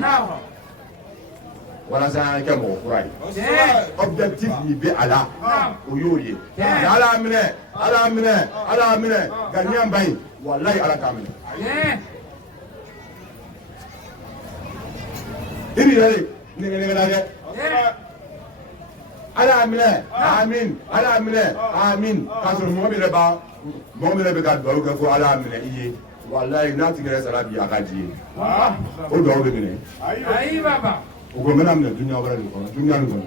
walasa an kɛ mɔgɔ kura ye objectif min bɛ a la o y'o ye ala y'a minɛ ganiya ba in walayi ala k'a minɛ. Ini dari negara ala minɛ amin ala minɛ amin k'a sɔrɔ mɔgɔ min yɛrɛ bɛ ka dugawu kɛ ko ala minɛ i ye walayi n'a tigi yɛrɛ sara bi a ka di ye o dugawu bɛ minɛ Ayi baba. o ko n bɛna minɛ dunuya wɛrɛ de kɔnɔ dunuya nin kɔnɔ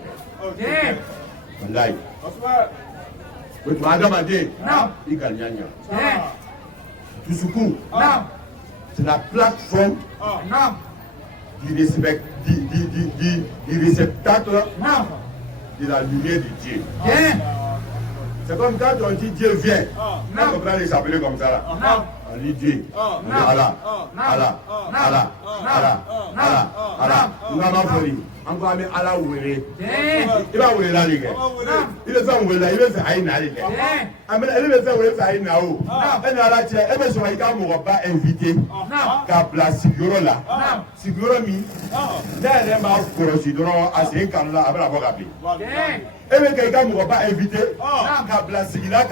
walayi o tuma adamaden i ganiya ɲa dusukun c'est la plateforme du réceptacle de la lumière de Dieu. C'est comme quand on dit Dieu vient, on peut les appeler comme ça là. On dit Dieu, on dit Allah, Allah, Allah, Allah, Allah, Allah. On a ma folie. On va mettre Allah ouvré. Il va ouvrir là, les gars. Il va faire ouvrir là, il va faire aïna, les gars. Il va faire ouvrir ça aïna. Et Allah tient, et bien sur les gars, on va pas inviter. Qu'à place Siguro là. Siguro mi. Là, il va faire Siguro à 5 ans là, après la voix appelée. Et bien quelqu'un ne va pas inviter. Qu'à place Sigila,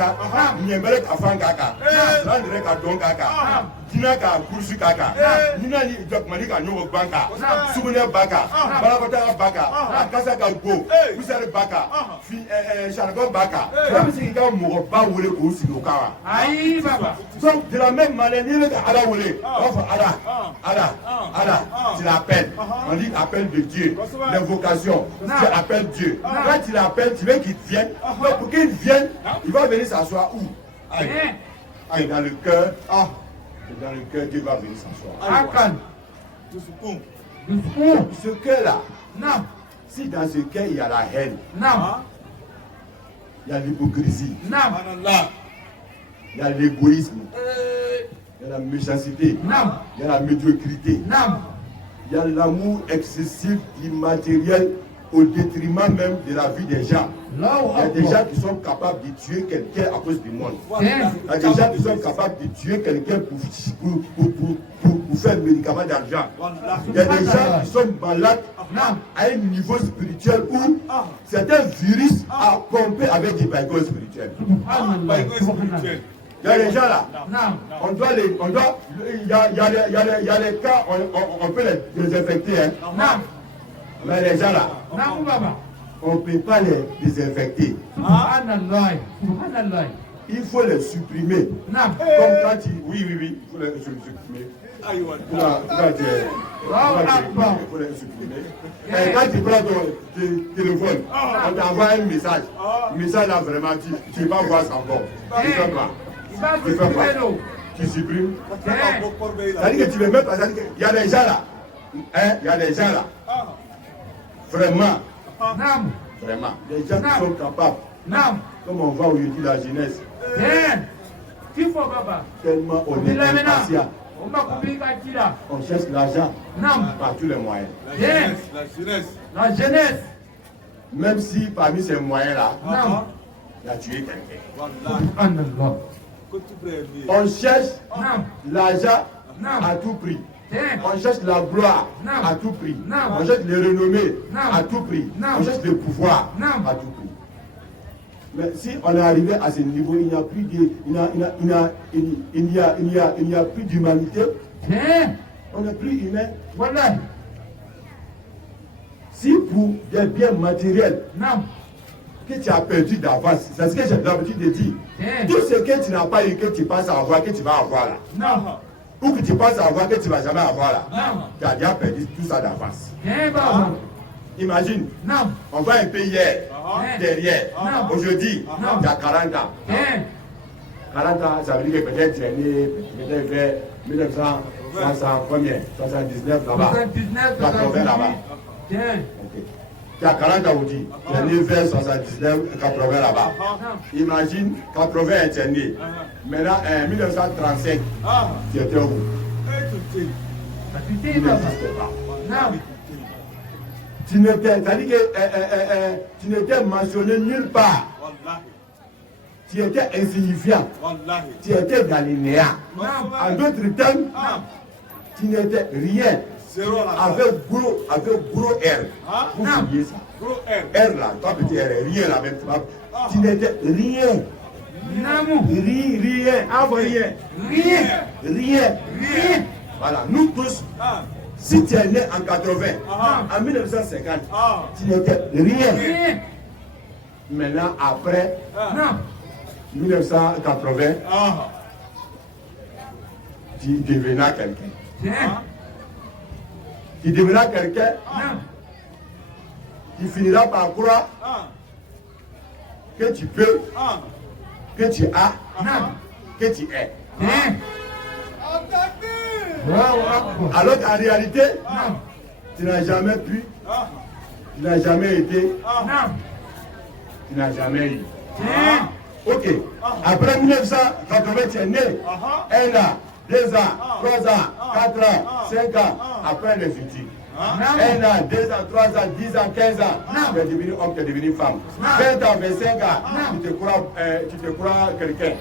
il y a un mec à faire caca. Là, il y a un don caca. Dina ka kursi kaka nina ni dokumani ka nyogo banka sugune baka balakota baka akasa ka go kusare baka fi chargon baka comme si ka mogo ba wole ko silo kawa Ayi baba. donc de la même manière ni ka ala wole enfin ala tu l'appelles on dit appel de Dieu l'invocation tu appelles Dieu quand tu l'appelles tu veux qu'il vienne donc pour qu'il vienne il va venir s'asseoir où aïe dans le cœur dans le cœur, Dieu va venir s'asseoir. Ce cœur-là, si dans ce cœur il y a la haine, il y a l'hypocrisie, il y a l'égoïsme, il y a la méchanceté, il y a la médiocrité, il y a l'amour excessif du matériel au détriment même de la vie des gens. Il y a des gens qui sont capables de tuer quelqu'un à cause du monde. Il y a des gens qui sont capables de tuer quelqu'un pour faire un médicament d'argent. Il y a des gens qui sont malades à un niveau spirituel où certains virus à pomper avec des baguettes spirituelles. Il y a des gens là, il y a les cas, on peut les désinfecter. Mais les gens là, on ne peut pas les désinfecter. Il faut les supprimer. Comme quand tu... Oui, il faut les supprimer. Il faut les supprimer. Et quand tu prends ton téléphone, on t'envoie un message. Le message là, vraiment, tu vas voir ça encore. Tu fais quoi? Tu fais quoi? Tu supprimes. C'est-à-dire que tu ne mets pas. Il y a des gens là. Il y a des gens là. Vraiment. Les gens qui sont capables. Comme on voit aujourd'hui la jeunesse. Tellement on est impatient. On cherche l'argent par tous les moyens. La jeunesse. Même si parmi ces moyens-là, il a tué quelqu'un. On cherche l'argent à tout prix. On cherche la gloire à tout prix. On cherche les renommées à tout prix. On cherche le pouvoir à tout prix. Mais si on est arrivé à ce niveau, il n'y a plus plus d'humanité. On n'est plus humain. Voilà. Si pour des biens matériels que tu as perdu d'avance, c'est ce que j'ai l'habitude de dire. Tout ce que tu n'as pas eu, que tu penses avoir, que tu vas avoir là. Ou que tu penses avoir, que tu ne vas jamais avoir là. Tu as déjà perdu tout ça d'avance. Imagine, Non. on voit un pays hier, derrière, aujourd'hui, il y a 40 ans. 40 ans, ça veut dire que peut-être tu es né, peut-être vers 1960, combien 79 là-bas. 79, 80 là-bas. Tiens. Tu as 40 ans aujourd'hui, tu es né vers 79, 80 là-bas. Imagine, 80 tu es né. Maintenant, en 1935, tu étais où? Tu n'existais pas. Non. Tu n'étais, c'est-à-dire que tu n'étais mentionné nulle part. Tu étais insignifiant. Tu étais galiléen. En d'autres termes, tu n'étais rien. Avec gros R. Vous oubliez ça. R là, toi petit R, rien là même. Tu n'étais rien. Rien. Rien. Voilà, nous tous, si tu es né en 80, en 1950, tu n'étais rien. Maintenant, après 1980, tu deviendras quelqu'un. Tu deviendras quelqu'un qui finira par croire que tu peux, que tu as, que tu es. Alors qu'en réalité, tu n'as jamais pu, tu n'as jamais été, tu n'as jamais eu. Ok. Après 1980, tu es né. 1 an, 2 ans, 3 ans, 4 ans, 5 ans. Après le futur. 1 an, 2 ans, 3 ans, 10 ans, 15 ans. Tu es devenu homme, tu es devenu femme. 20 ans, 25 ans. Tu te crois quelqu'un.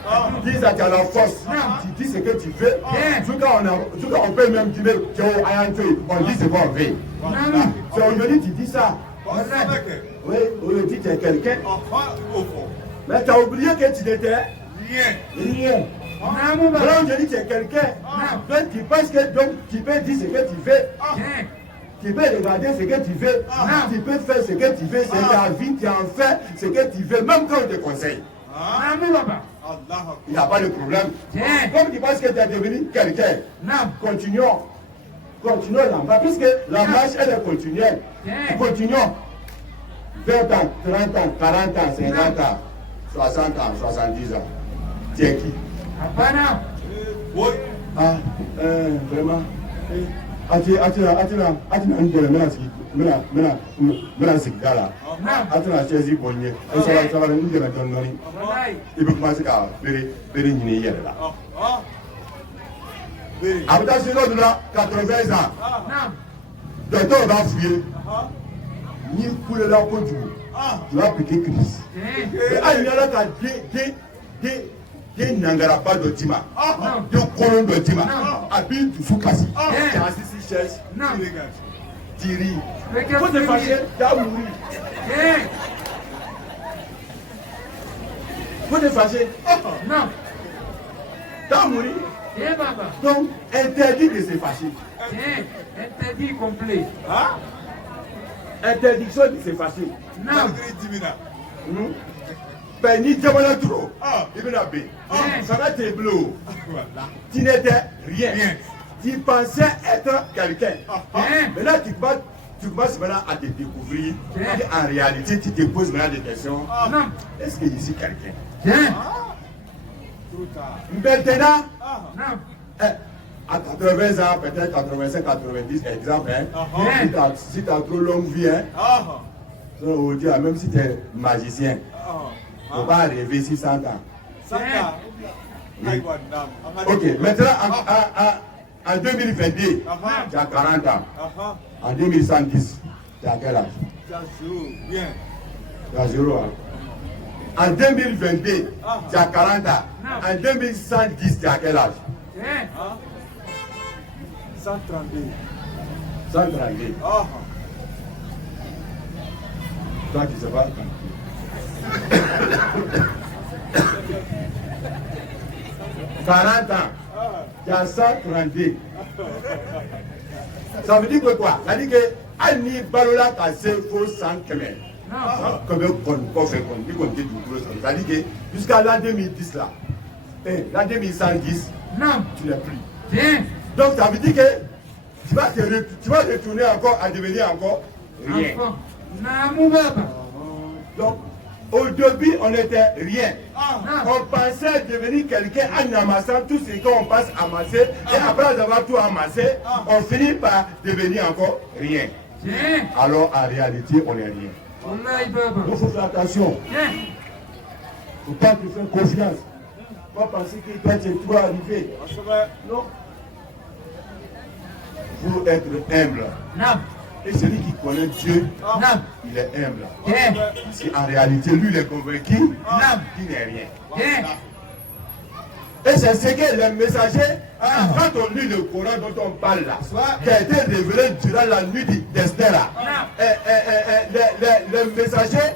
10 ans, tu as la force. Tu dis ce que tu veux. Tout cas, on peut même dire que on dit ce qu'on veut. C'est aujourd'hui tu dis ça. Oui, aujourd'hui tu es quelqu'un. Mais tu as oublié que tu n'étais rien. Maintenant aujourd'hui tu es quelqu'un. Donc tu penses que tu peux dire ce que tu veux. Tu peux regarder ce que tu veux. Tu peux faire ce que tu veux. C'est ta vie, tu en fais ce que tu veux. Même quand on te conseille. Il n'y a pas de problème. Comme tu penses que tu es devenu quelqu'un, continuons. Continuons la marche. Puisque la marche, elle est continuelle. Continuons. 20 ans, 30 ans, 40 ans, 50 ans, 60 ans, 70 ans. Tu es qui? Vraiment. Il peut commencer à faire une hier là. Après ce là, 80 ans. Docteur va fouiller. Ni couler là pour du. Tu vas piquer Christ. Mais il y a là des n'angara pas de tima. Des colons de tima. Habille tout sous casse. Tu as assis sur chaise. Tu ris. Faut te fâcher, tu as mouru. Faut te fâcher. Non. Tu as mouru. Donc, interdit de se fâcher. Interdit complet. Interdiction de se fâcher. Non. Ni demande trop. Il va bien. Ça va te bloquer. Tu n'étais rien. Tu pensais être quelqu'un. Maintenant, tu commences maintenant à te découvrir. En réalité, tu te poses maintenant des questions. Est-ce que je suis quelqu'un? Maintenant, à 80 ans, peut-être 85, 90, exemple, si tu as trop longue vie, même si tu es magicien, il ne faut pas rêver 600 ans. Oui. Ok, maintenant en 2022, tu as 40 ans. En 2110, tu as quel âge? Tu as 0 ans. En 2022, tu as 40 ans. En 2110, tu as quel âge? 132. 132. Toi qui sais pas. 40 ans. Tu as 132. Ça veut dire que quoi? Ça veut dire que Annie Balola Kassé faut 100 km. Combien qu'on fait qu'on dit du gros. Ça veut dire que jusqu'à l'an 2010 là, l'an 2110, tu n'es plus. Donc ça veut dire que tu vas retourner encore à devenir encore rien. Namu baba. Donc, au début, on n'était rien. On pensait devenir quelqu'un en amassant tout ce qu'on pense amasser. Et après avoir tout amassé, on finit par devenir encore rien. Alors, en réalité, on n'est rien. Donc, il faut faire attention. Il ne faut pas te faire confiance. Il ne faut pas penser que toi, tu es tout arrivé. Non. Il faut être humble. Et celui qui connaît Dieu, il est humble. Parce qu'en réalité, lui, il est convaincu qu'il n'est rien. Et c'est ce que les messagers, quand on lit le Coran dont on parle là, qui a été révélé durant la nuit d'Esther là, les messagers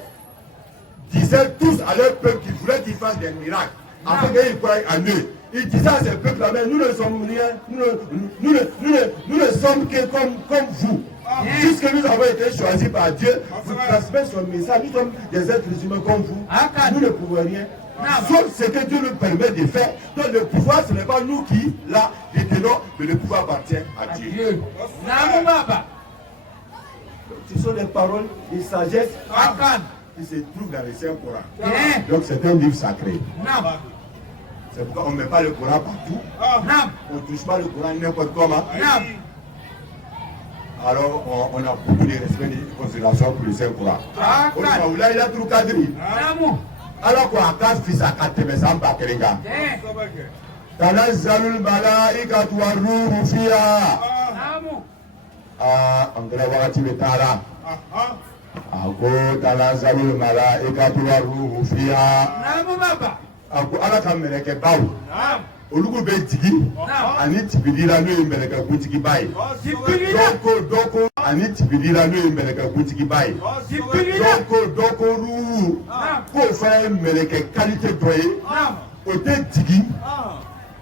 disaient tous à leur peuple qu'ils voulaient qu'ils fassent des miracles, afin qu'ils croient en eux. Ils disaient à ces peuples-là, mais nous ne sommes rien, nous ne sommes que comme vous. Puisque nous avons été choisis par Dieu, vous transmettez son message, nous sommes des êtres humains comme vous, nous ne pouvons rien. Sauf ce que Dieu nous permet de faire. Donc le pouvoir, ce n'est pas nous qui la détenons, mais le pouvoir appartient à Dieu. Ce sont des paroles de sagesse qui se trouvent dans le Saint-Coran. Donc c'est un livre sacré. C'est pourquoi on ne met pas le Coran partout. On ne touche pas le Coran n'importe comment. Alors on a beaucoup de respect et de considération pour le Saint-Coran. Il a tout cadré. Alors qu'on a quatre fils à quatre, mais ça m'a pas Tanazzalul malaikatu war-ruhu fiha. Angela wakati betara. Ako tanazzalul malaikatu war-ruhu fiha. Ako ala kameleke bawo. Olugu be jigi ani tibidira no mbeleke kutigi bai. Doko ani tibidira no mbeleke kutigi bai. Doko ru ko fa mbeleke qualité doye o te jigi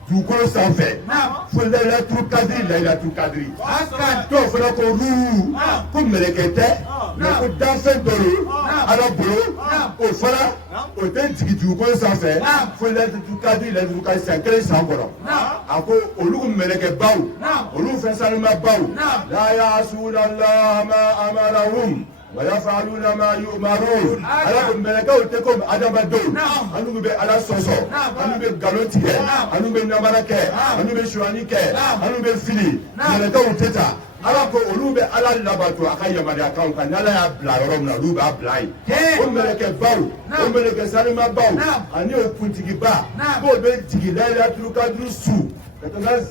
dukolo sanfɛ fo laylatul kadiri laylatul kadiri dɔw fana ko ru ko mɛlɛkɛ tɛ mɛ ko danfɛn dɔ do ala bolo o fana o tɛ jigi dugukolo sanfɛ fo laylatul kadiri laylatul kadiri san kelen san kɔnɔ a ko olu mɛlɛkɛ baw olu fɛn sanuma baw la ya'suna Allaha ma amarahum wa yaf'aluna ma yu'marun. Ala ko mɛlɛkɛw tɛ ko adamadenw anu bɛ ala sɔsɔ anu bɛ nkalon tigɛ anu bɛ namara kɛ anu bɛ suɲɛni kɛ anu bɛ fili mɛlɛkɛw tɛ ta ala ko olu bɛ ala labato a ka yamaruyakanw kan n'ala y'a bila yɔrɔ min na olu b'a bila yen o mɛlɛkɛ baw o mɛlɛkɛ sanuma baw ani o kuntigiba k'o bɛ jigin laylatul kadiri su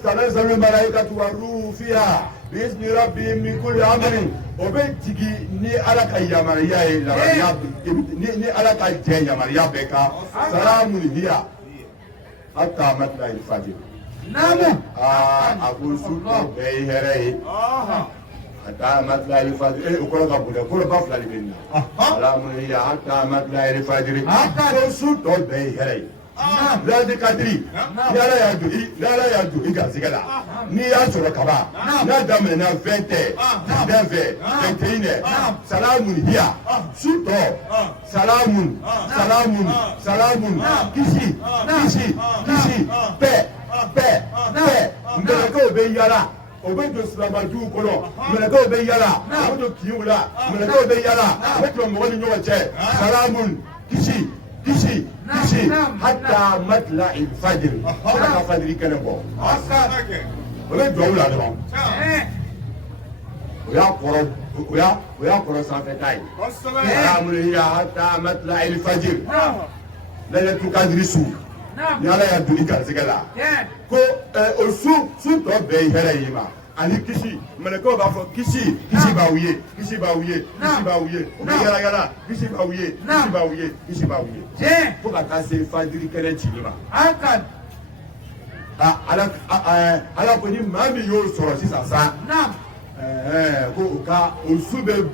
tanazzalu malaikatu war-ruhu fiha bi'izni rabbihim min kulli amrin o bɛ jigin ni ala ka yamaruya ye ni ala ka jɛ yamaruya bɛɛ kan salamun hiya hatta matla'il fajr. A ko su tɔ bɛɛ ye hɛrɛ ye hatta matla'il fajr. O kɔrɔ ka bon dɛ kɔrɔ ba fila de bɛ nin na salamun hiya hatta matla'il fajr. Ko su tɔ bɛɛ ye hɛrɛ ye. Laylatul kadiri ni ala y'a don i garisɛgɛ la n'i y'a sɔrɔ kaba n'a daminɛna 20 heures 19 heures 21 heures salamun hiya su tɔ salamun kisi bɛɛ mɛlɛkɛw bɛ yala o bɛ don silamɛjuw kɔnɔ mɛlɛkɛw bɛ yala o bɛ don kinw la mɛlɛkɛw bɛ yala o bɛ tɛmɛ mɔgɔw ni ɲɔgɔn cɛ salamun kisi hatta matla'il fajr ala ka fajiri kɛnɛ bɔ o bɛ duwawu la dɔrɔn o y'a kɔrɔ sanfɛta ye salamun hiya hatta matla'il fajr laylatul kadiri su ni ala y'a don i garisɛgɛ la ko o su tɔ bɛɛ ye hɛrɛ ye ma ani kisi mɛlɛkɛw b'a fɔ kisi b'aw ye u bɛ yala kisi b'aw ye fo ka taa se fajiri kɛnɛ cili ma ala ko ni maa min y'o sɔrɔ sisan sa ko o su bɛ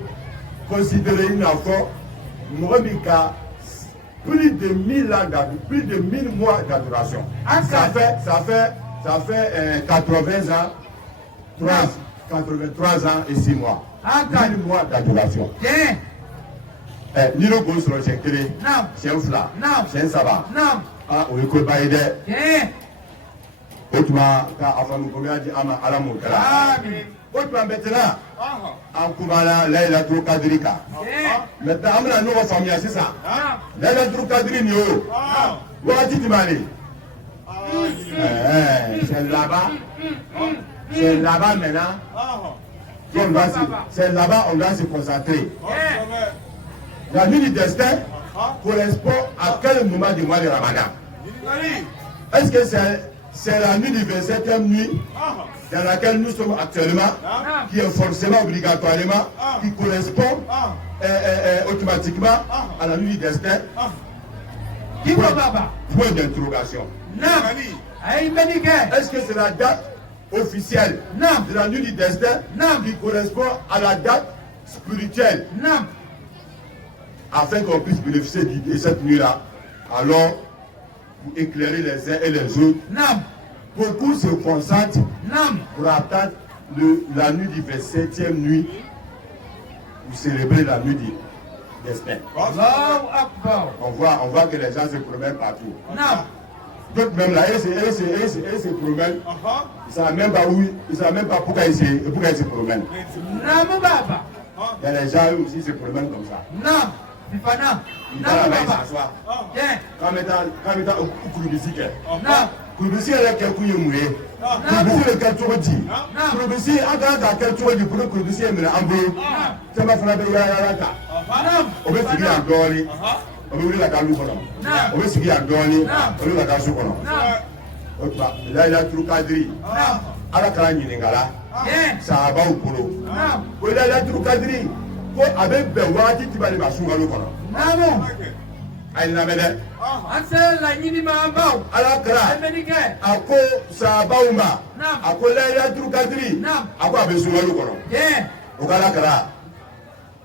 considéré i n'a fɔ mɔgɔ min ka plus de 1000 ans plus de 1000 mois d'adoration. Ça fait 80 ans 83 ans et 6 mois. 1000 mois d'adoration. Ni le gros sur le secret, c'est un fla, c'est un sabbat. O ye koba ye dɛ. O tuma ka a faamu ko n y'a di a ma ala m'o kɛra. maintenant, en Koumala, Laylatul Qadri. Maintenant, on a nos familles, c'est ça. Laylatul Qadri, nous. Wati Timali. C'est là-bas. C'est là-bas maintenant. C'est là-bas on doit se concentrer. La nuit du destin correspond à quel moment du mois de Ramadan? Est-ce que c'est la nuit du 27e nuit dans laquelle nous sommes actuellement, qui est forcément obligatoirement, qui correspond automatiquement à la nuit du destin? Point d'interrogation. Est-ce que c'est la date officielle de la nuit du destin qui correspond à la date spirituelle? Afin qu'on puisse bénéficier de cette nuit-là, alors pour éclairer les uns et les autres, beaucoup se concentrent pour attendre la nuit du 27e nuit pour célébrer la nuit du destin. On voit que les gens se promènent partout. D'autres même là, ils se promènent. Ils ne savent même pas où, ils ne savent même pas pourquoi ils se promènent. Il y a les gens eux aussi se promènent comme ça. Il va là-bas, il s'assoit. Quand il est au Koulibisi, Koulibisi est là qui est mouillé. Koulibisi est quel tour dit. Koulibisi, à quel tour dit pour le Koulibisi est en bleu. C'est ma femme de Yaraka. On va finir en dormi. On va ouvrir la galou. On va finir en dormi. On va ouvrir la galou. Là, il a tout cadré. À la Kalani Ningala. Ça va au polo. Il a tout cadré. Ko avec Bewati qui va les masungalo kono. Namo. Aïe na mede. Ase la nyini ma ambao. Ala kra. Emenike. Ako sa bauma. Ako la tru kadri. Ako abesungalo kono. Okala kra.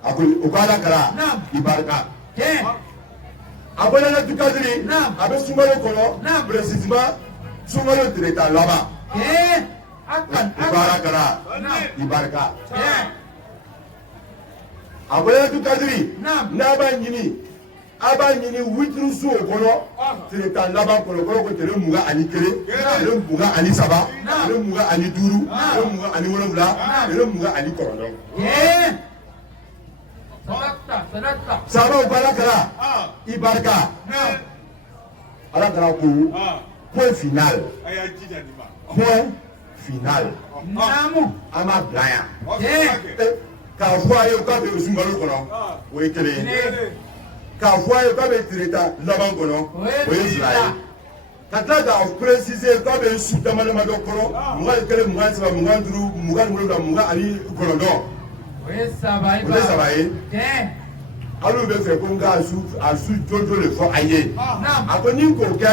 Ako okala kra. Ibarka. Ako la tru kadri. Abesungalo kono. Précisément sungalo treta là-bas. Okala kra. Ibarka. Aboya tu kadri n'aba nyini witru su okono tire tan laba kono ko tere muga ani kere tere muga ani saba tere muga ani duru tere muga ani wolonvla tere muga ani korondo saba ubala kala ibarka ala kala ko point final namu ama blaya k'a fɔ a ye k'a bɛ sunkalo kɔnɔ o ye kelen ye k'a fɔ a ye k'a bɛ tireta laban kɔnɔ o ye fila ye ka tila k'a préciser k'a bɛ su dama dama dɔ kɔnɔ 21 23 25 27 20 ani kɔnɔntɔn o ye saba ye alu bɛ fɛ ko n k'a su jojo de fɔ a ye a ko ni n k'o kɛ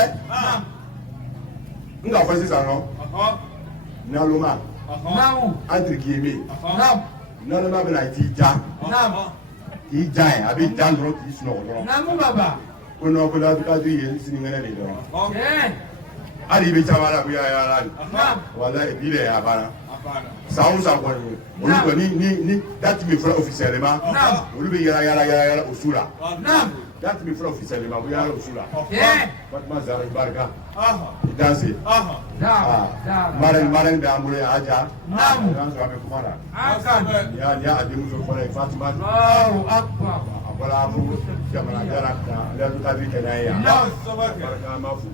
n k'a fɔ sisan nɔ naloma entre guillemets naloma bɛna t'i ja k'i ja ye a bɛ ja dɔrɔn k'i sunɔgɔ dɔrɔn ko non ko ladukadu ye sinikɛnɛ de dɔrɔn hali i bɛ caman la ko yala ni walayi bi de y'a banna san o san kɔni olu kɔni ni date min fɔra officiellement olu bɛ yala o su la date min fɔra officiellement o bɛ yala o su la Fatima Zara Barika i danse marraine bɛ an bolo yan a ja n'an sɔrɔ an bɛ kuma la nin y'a denmuso fɔlɔ ye Fatima a bɔra fo jamana jara ka ladukadu kɛnɛ ye yan barika an b'a fo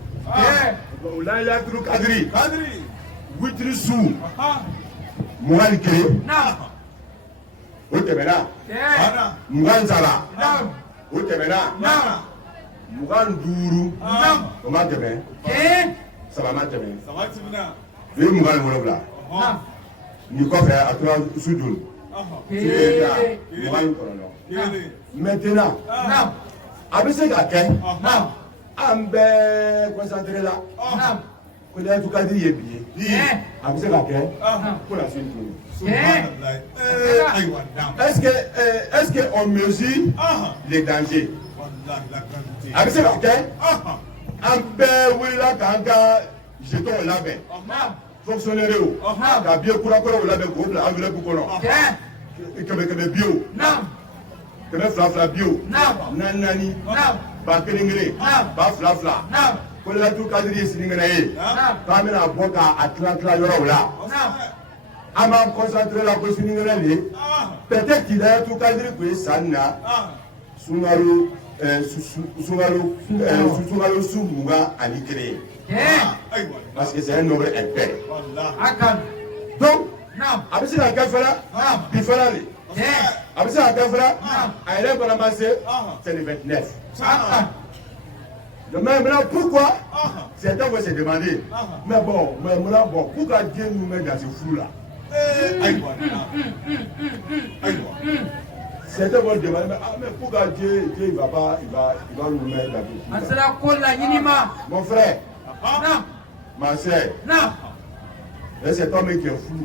o la ladukadu kadiri witiri su 21 o tɛmɛna 20 sara o tɛmɛna 25 o ma tɛmɛ saba ma tɛmɛ o ye 27 nin kɔfɛ a tora su dun tile ta 29 maintenant a bɛ se ka kɛ an bɛɛ concentré la ko laylatul kadiri ye bi ye a bɛ se ka kɛ ko la suite tuguni. Est-ce que on mesure les dangers? A bɛ se ka kɛ an bɛɛ wulila k'an ka jeton labɛn fonctionnaire o ka billet kura-kuraw labɛn k'o bila enveloppe kɔnɔ kɛmɛ bio kɛmɛ fila bio naani ba kelen ba fila ko laylatul kadiri ye sinikɛnɛ ye k'an bɛna bɔ k'a tila yɔrɔw la à m'a concentré la question peut-être qu'il a tout cadre que ça n'a Sungaro Sumuga à créé. Parce que c'est un nombre impair. Donc, avec la café, il faut aller. Avec la café, elle est ramassée, c'est le 29. Maintenant, pourquoi certains vont se demander, mais bon, pourquoi Dieu nous met dans ce flou-là? Certains vont demander, mais pourquoi Dieu il va nous mettre dans ce flou-là? Mon frère, ma soeur, c'est toi qui est flou.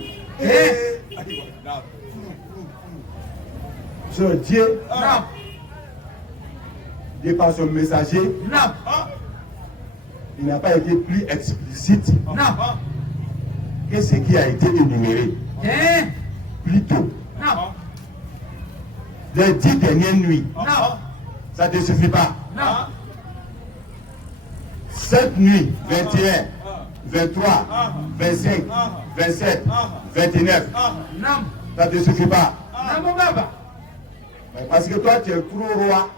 Sur Dieu, de par son messager, il n'a pas été plus explicite que ce qui a été énuméré. Plutôt, les 10 dernières nuits, ça ne te suffit pas. Cette nuit, 21, 23, 25, 27, 29, ça ne te suffit pas. Parce que toi, tu es trop roi.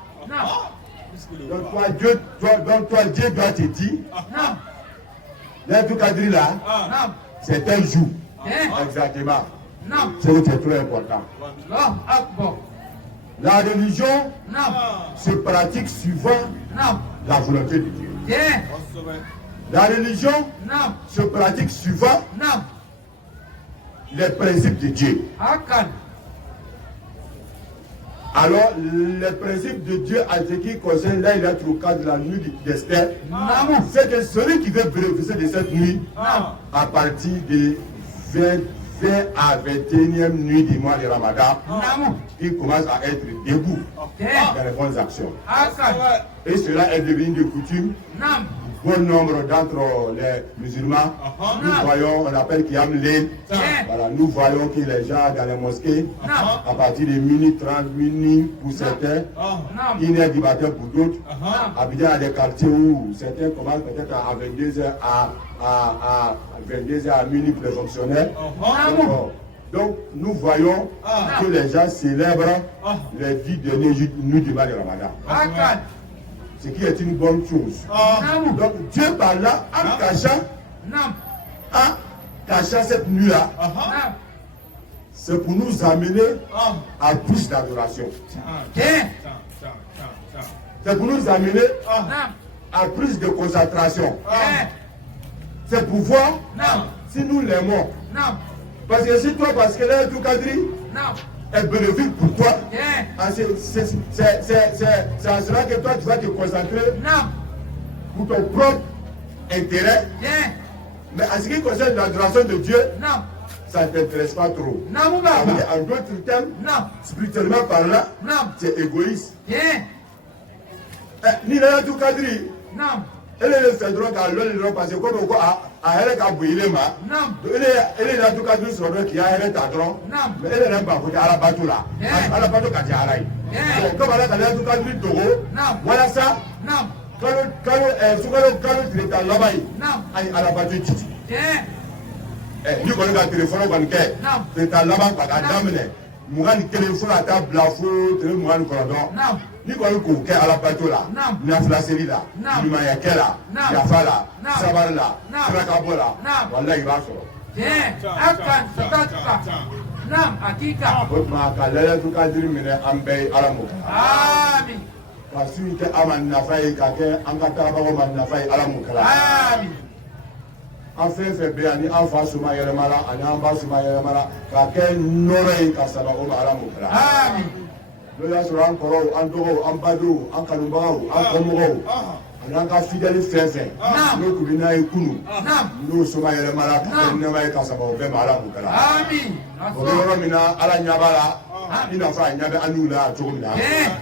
Donc toi, Dieu doit te dire, dans tout cadre là, c'est un jour. Exactement. C'est trop important. La religion se pratique suivant la volonté de Dieu. La religion se pratique suivant les principes de Dieu. Alors, les principes de Dieu en ce qui concerne, là, il a au cadre de la nuit d'Esther, c'est que celui qui veut bénéficier de cette nuit, à partir de 20 à 21e nuit du mois de Ramadan, il commence à être debout dans les bonnes actions. Et cela est devenu de coutume. Bon nombre d'entre les musulmans, nous voyons, on appelle Qiyam Layl. Voilà, nous voyons que les gens dans les mosquées, à partir de minuit 30 minutes pour certains, 1h du matin pour d'autres, habitant dans des quartiers où certains commencent peut-être à 22h à 22h à minuit pour les fonctionnaires. Donc, nous voyons que les gens célèbrent les 10 dernières nuits du mois de Ramadan. Ce qui est une bonne chose. Donc Dieu par là, en cachant cette nuit-là, c'est pour nous amener à plus d'adoration. C'est pour nous amener à plus de concentration. C'est pour voir si nous l'aimons. Parce que si toi, parce que là, tout cadre est bénéfique pour toi, c'est à cela que toi tu vas te concentrer pour ton propre intérêt. Mais en ce qui concerne l'adoration de Dieu, ça ne t'intéresse pas trop. En d'autres termes, spirituellement parlant, c'est égoïste. Ni là tout cadre, elle est le fait droit à l'eau parce que comme quoi à elle a bouillé ma, elle est là tout cadre sur le qui a elle est à droit, mais elle n'est pas à la bateau là, à la bateau qui a à l'ail. Donc comme elle a tout cadre d'eau, voilà ça. Quand tu es à là-bas, à la bateau titi. Ni qu'on a téléphone qu'on fait, tu es à là-bas par la dame. Mougan téléphone à ta blafo, tu es mougan cordon. Ni qu'on a à la bateau là, ni à la série là, ni à Yakela, ni à Fala, Sabar là, Rakabola, voilà il va sur. Votre marque, tout cas, dire mais ambé à la mou. Amen. Parce que Aman n'a pas été en Kataba, n'a pas été à la mou. Amen. En fait béani en face au maïra mala, en bas au maïra mala, qu'un n'aurait qu'à savoir au maïra mukra. Amen. Le yasur en koro, en doro, en badou, en kalubao, en komoro, en anka fidèle fèfè. Nous kubina ikunu. Nous sommes maïra mala, qu'un n'aurait qu'à savoir au maïra mukra. Amen. Au mina ala nyabala. Ina fa nyabe anula jomina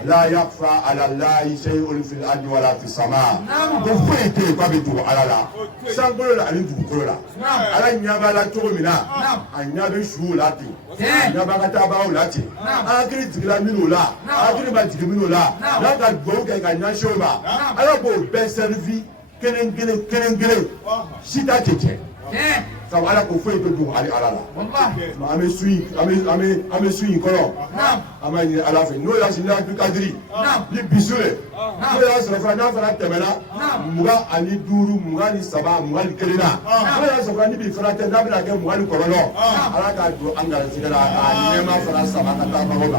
la yakfa ala allahi shay'un fil ardi wala fis sama do fete ko be to ala la sangolo la ali du ko la ala nyaba la jomina anyabe shu la ti nyaba ka taba o la ti akiri tigila mino la akiri ba tigila mino la la ka go ke ka nyasho ba ala bo be servi kenen sita tete Ça va là qu'on fait de tout aller à la. Amé suis colon. Amé à la fin. Nous là c'est là du cadri. Ni bisoué. Nous là c'est la fin n'a pas temena. Muga ani duru muga ni saba muga ni kelina. Nous là c'est quand ni fera tena bila ke muga ni colon. Ala ka do angala sigala ani ma fera saba ka ta ba ala.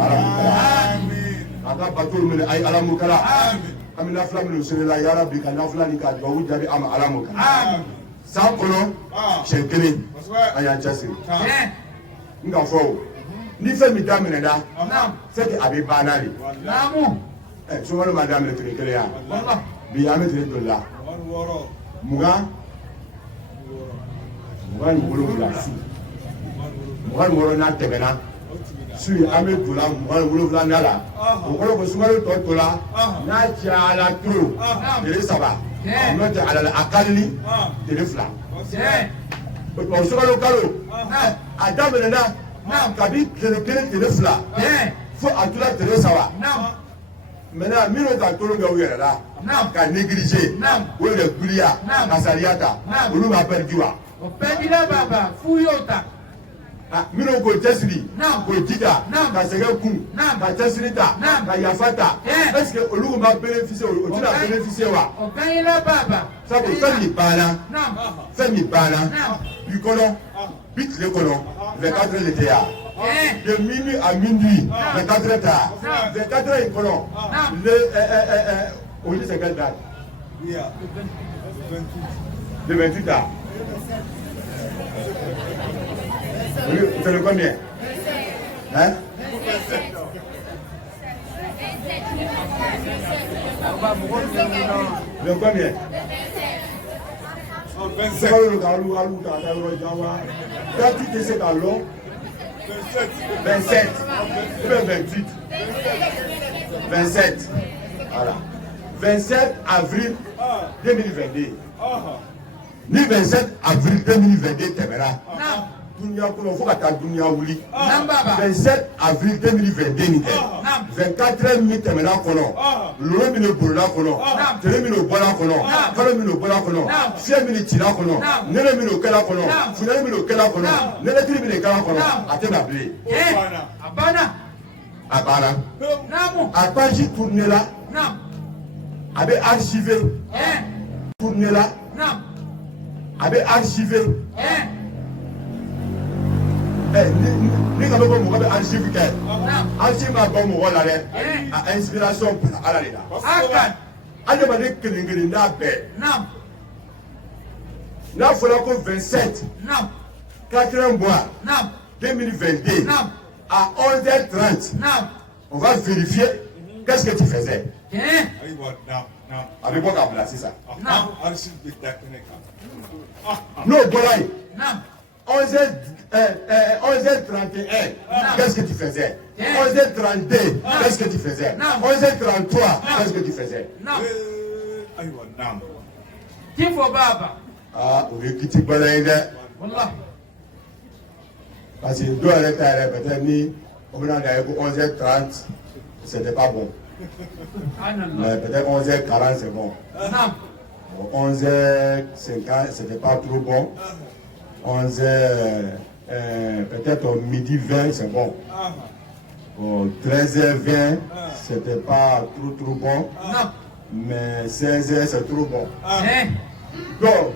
Amin. Aka batul mele ay ala mukala. Amin. Amina flam le sele ya rabbi ka nafla ni ka do wujabi ama ala mukala. Amin. Sans colon, c'est clé. Aya chassi. Nga fo. Ni fe mi da meneda. C'est que abi banali. Namu. So wala madame le clé ya. Wallah. Bi ame clé de là. Muga. Muga ni wolo la su. Muga ni wolo na tebena. Sui ame dola muga ni wolo la nala. Ko ko sumalo to la. Na cha la tro. Ele saba. Note à l'Akali de l'Efla. On se voit le calot. Adam et Nana, Kabi, de l'Efla. Faut à tout la télé, ça va. Maintenant, Mino Tantolo Gawera là, qu'a négligé, ou le Gulia, Kasariata, ou nous m'appelle Dua. On perd la baba, Fuyota. Mino ko tesiri ko jita ka sɛgɛ kun ka tesiri ta ka yafa ta est-ce que olu ma bénéficier o tina bénéficier wa o bɛɛ la baba sabu fɛn min banna bi kɔnɔ bi tile kɔnɔ 24 heures de tɛ yan de minuit à minuit 24 heures ta 24 heures in kɔnɔ on dit c'est quelle date le 28 ta. Vous avez combien? Hein? Le combien? 27. C'est 27. 28. 27. Voilà. 27 avril 2022. Ni 27 avril 2022 Temera. Dunia kono faut ka dunia wuli 27 avril 2022 ni 24 mi temena kono lolo mi no borola kono tere mi no bola kono kalo mi no bola kono fie mi ni tira kono nele mi no kala kono funele mi no kala kono nele tiri mi ni kala kono atena ble abana namu apaji tourner là abe archiver tourner là abe archiver ni ka bɔ mɔgɔ bɛ archive kɛ archive ma bɔ mɔgɔ la dɛ a inspiration bila ala de la adamaden kelen kelen n'a bɛɛ n'a fɔra ko 27 4e mois 2022 à 11h30 on va vérifier qu'est-ce que tu faisais a bɛ bɔ k'a bila sisan n'o bɔra yen 11h31, qu'est-ce que tu faisais? 11h32, qu'est-ce que tu faisais? 11h33, qu'est-ce que tu faisais? Qui faut baba? Ah, on veut quitter Balaïda. Parce que deux heures peut-être ni, on va aller pour 11h30, c'était pas bon. Mais peut-être 11h40, c'est bon. 11h50, c'était pas trop bon. 11h, peut-être au midi 20, c'est bon. 13h20, c'était pas trop bon. Mais 16h, c'est trop bon. Donc,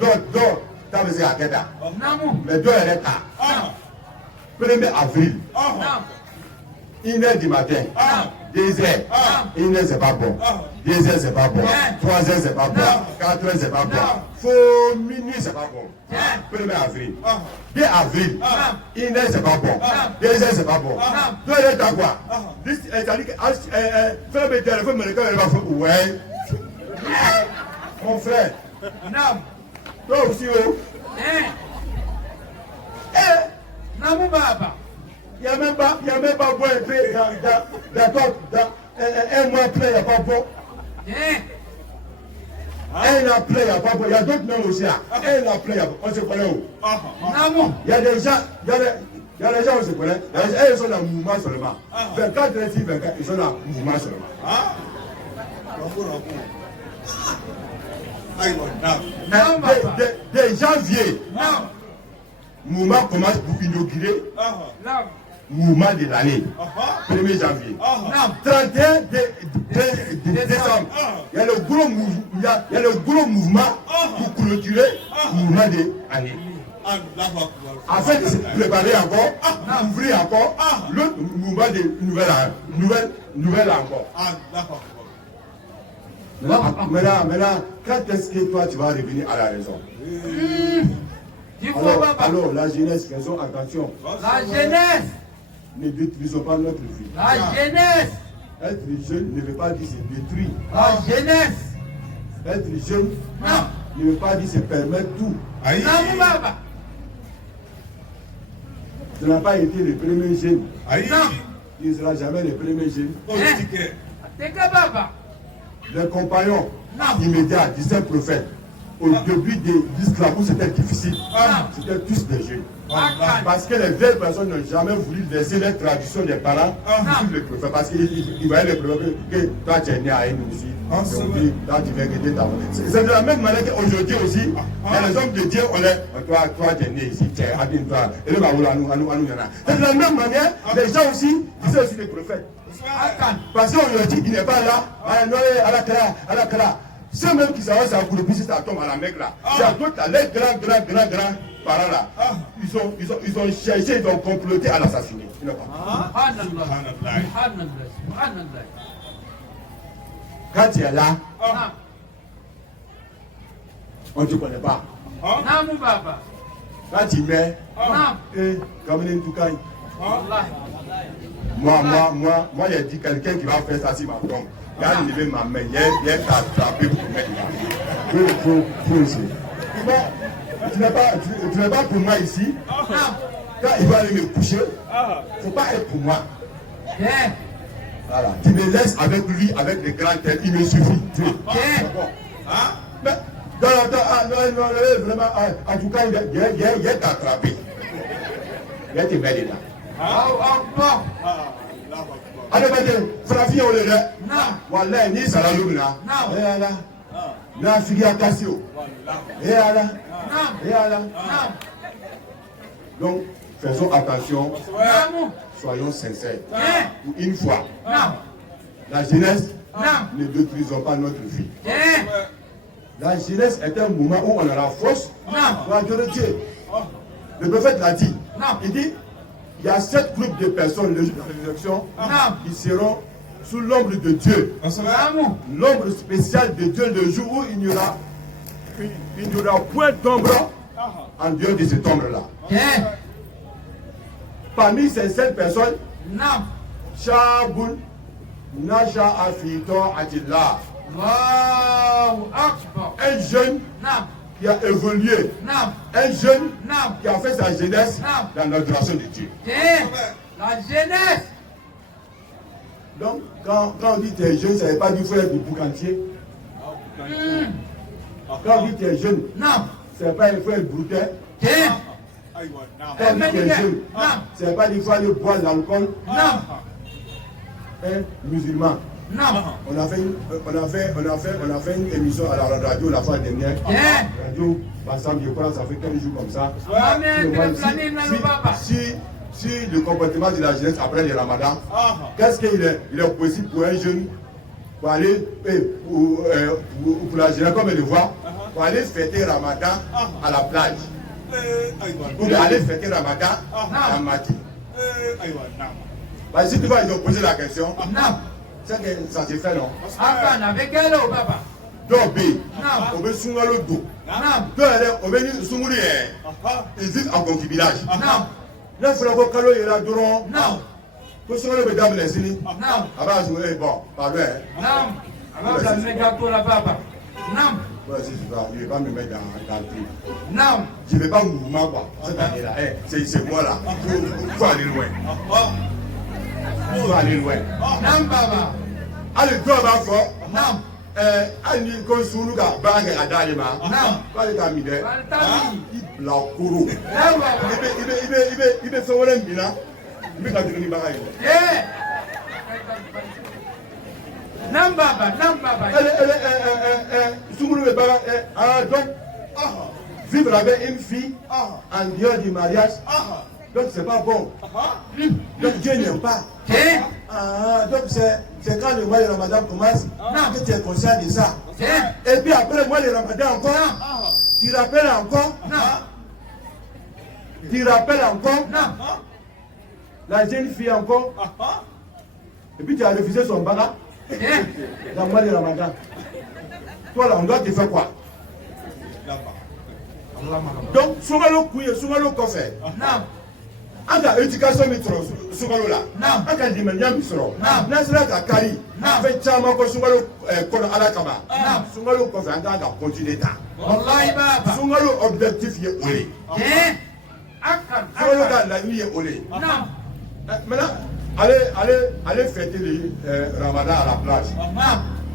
t'as besoin à quelle date? Mais 2 heures est tard. 1er avril, 1h du matin, 2h, 1h c'est pas bon. 2h c'est pas bon. 3h c'est pas bon. 4h c'est pas bon. Faut minuit c'est pas bon. 1er avril. 2 avril, 1h c'est pas bon. 2h c'est pas bon. 2 heures t'as quoi? C'est-à-dire que fais le téléphone, mais le gars il va faire ouais. Mon frère. Toi aussi oh. Namu baba. Il n'y a même pas bon un mois après, il n'y a pas bon. Un après, il n'y a pas bon. Il y a d'autres noms aussi. Un après, on se connaît où? Il y a des gens, on se connaît. Ils sont dans le mouvement seulement. 24, 36, 24, ils sont dans le mouvement seulement. De janvier mouvement commence pour inaugurer mouvement de l'année. 1er janvier. 31 décembre. Il y a le gros mouvement pour clôturer le mouvement de l'année. Afin de se préparer encore, ouvrir encore l'autre mouvement de nouvelle encore. Maintenant, quand est-ce que toi tu vas revenir à la raison? Alors, la jeunesse, faisons attention. La jeunesse. Ne détruisons pas notre vie. La jeunesse. Être jeune ne veut pas dire se détruire. La jeunesse. Être jeune ne veut pas dire se permettre tout. Non, Baba. Tu n'as pas été le premier jeune. Non. Tu ne seras jamais le premier jeune. T'es que Baba. Les compagnons immédiats du saint prophète, au début de l'islam où c'était difficile, c'était tous des jeunes. Parce que les vieilles personnes n'ont jamais voulu laisser les traditions des parents suivre le prophète. Parce qu'ils voyaient le prophète que toi tu es né à une aussi. Donc, là tu viens aider ta mère. C'est de la même manière qu'aujourd'hui aussi, les hommes de Dieu, toi tu es né ici, tu es toi. Et le Baoula, nous. C'est de la même manière, les gens aussi disaient aussi les prophètes. Parce qu'aujourd'hui, il n'est pas là, à la clara. Ceux même qui savent ça, pour si ça tombe à la Mecque là. Il y a d'autres là, les grands parents là. Ils ont cherché, ils ont comploté à l'assassiner. Quand tu es là, on ne te connaît pas. Quand tu mets, comme une toucaille. Moi, j'ai dit quelqu'un qui va faire ça si ma tombe. Il a levé ma main, il a attrapé pour mettre là. Faut essayer. Tu n'es pas pour moi ici. Quand il va aller me coucher, il ne faut pas être pour moi. Voilà. Tu me laisses avec lui, avec les grands têtes, il me suffit. Mais, vraiment, en tout cas, il est attrapé. Il est mêlé là. Alors, Frafi, on est là. Voilà, ni Salalou là. Là, Figia Cassio. Et là. Donc, faisons attention. Soyons sincères. Pour une fois. La jeunesse, ne détruisons pas notre vie. La jeunesse est un moment où on a la force pour adorer Dieu. Le prophète l'a dit. Il dit, il y a 7 groupes de personnes, le jour de la résurrection, qui seront sous l'ombre de Dieu. L'ombre spéciale de Dieu, le jour où il n'y aura point d'ombre en dehors de cette ombre-là. Parmi ces 7 personnes, Shaboun, Nasha Afito Atila. Un jeune qui a évolué, un jeune qui a fait sa jeunesse dans l'adoration de Dieu. La jeunesse. Donc, quand on dit tu es jeune, ça ne veut pas dire qu'il faut être du boucantier. Quand on dit tu es jeune, ça ne veut pas dire qu'il faut être broutin. Quand on dit tu es jeune, ça ne veut pas dire qu'il faut aller boire l'alcool. Un musulman. On a fait une émission à la radio la fois dernière. Radio, par exemple, je crois que ça fait 15 jours comme ça. Si le comportement de la jeunesse après le ramadan, qu'est-ce qu'il est possible pour un jeune pour aller pour la jeunesse comme le voit, pour aller fêter ramadan à la plage, pour aller fêter ramadan à Maki. Parce que si tu vois, ils ont posé la question. C'est que ça se fait, non? Avec elle, papa. Donc, on veut sounger le dos. On veut sounger ils disent en concubinage. Là, il faut avoir calé, il a droit. Non. Pour sounger le mesdames, les signes. Non. Avant, je bon, pardon. Non. Avant, je vais mettre pour la papa. Non. Je ne vais pas me mettre dans le truc. Non. Je ne vais pas mouvement, quoi. Cette année-là, c'est moi là. Il faut aller loin. Il faut aller loin. Non, papa. Allez, toi, va fort. Non. Ani ko sunu ka baage adali ma. Non. Kale ka mi de. Il la koro. Ibe so wala mbina. Ibe ka dikini baga yi. Non, papa. Sunu be baga donc vivre avec une fille en dehors du mariage, donc c'est pas bon. Donc Dieu n'aime pas. Donc c'est quand le mois de Ramadan commence que tu es conscient de ça. Et puis après le mois de Ramadan encore, tu rappelles encore. Tu rappelles encore. La jeune fille encore. Et puis tu as refusé son baga dans le mois de Ramadan. Toi là, on doit te faire quoi? Donc, souvent le souvent le café. En ta éducation, souvent là. En ta dimension, n'a sera qu'à Kari. Avec Chama, souvent le Alakama. Souvent le café, en tant que continuer ta. Souvent le objectif est olé. Souvent le gars, la nuit est olé. Maintenant, allez fêter le Ramadan à la plage.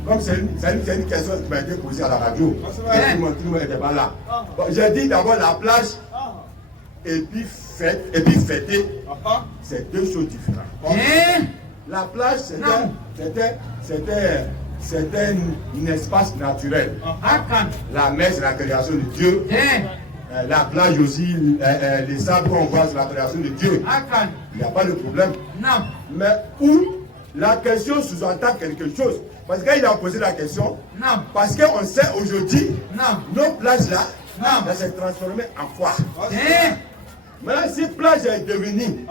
Comme c'est une question qui m'a été posée à la radio. Et tout le monde n'était pas là. Bon, j'ai dit d'abord la plage et puis fêter. C'est deux choses différentes. La plage, c'était un espace naturel. La mer, c'est la création de Dieu. La plage aussi, les sables qu'on voit, c'est la création de Dieu. Il n'y a pas de problème. Mais où la question sous-entend quelque chose. Parce qu'il a posé la question. Parce qu'on sait aujourd'hui, nos plages là, elles s'est transformées en quoi? Maintenant, si plage est devenue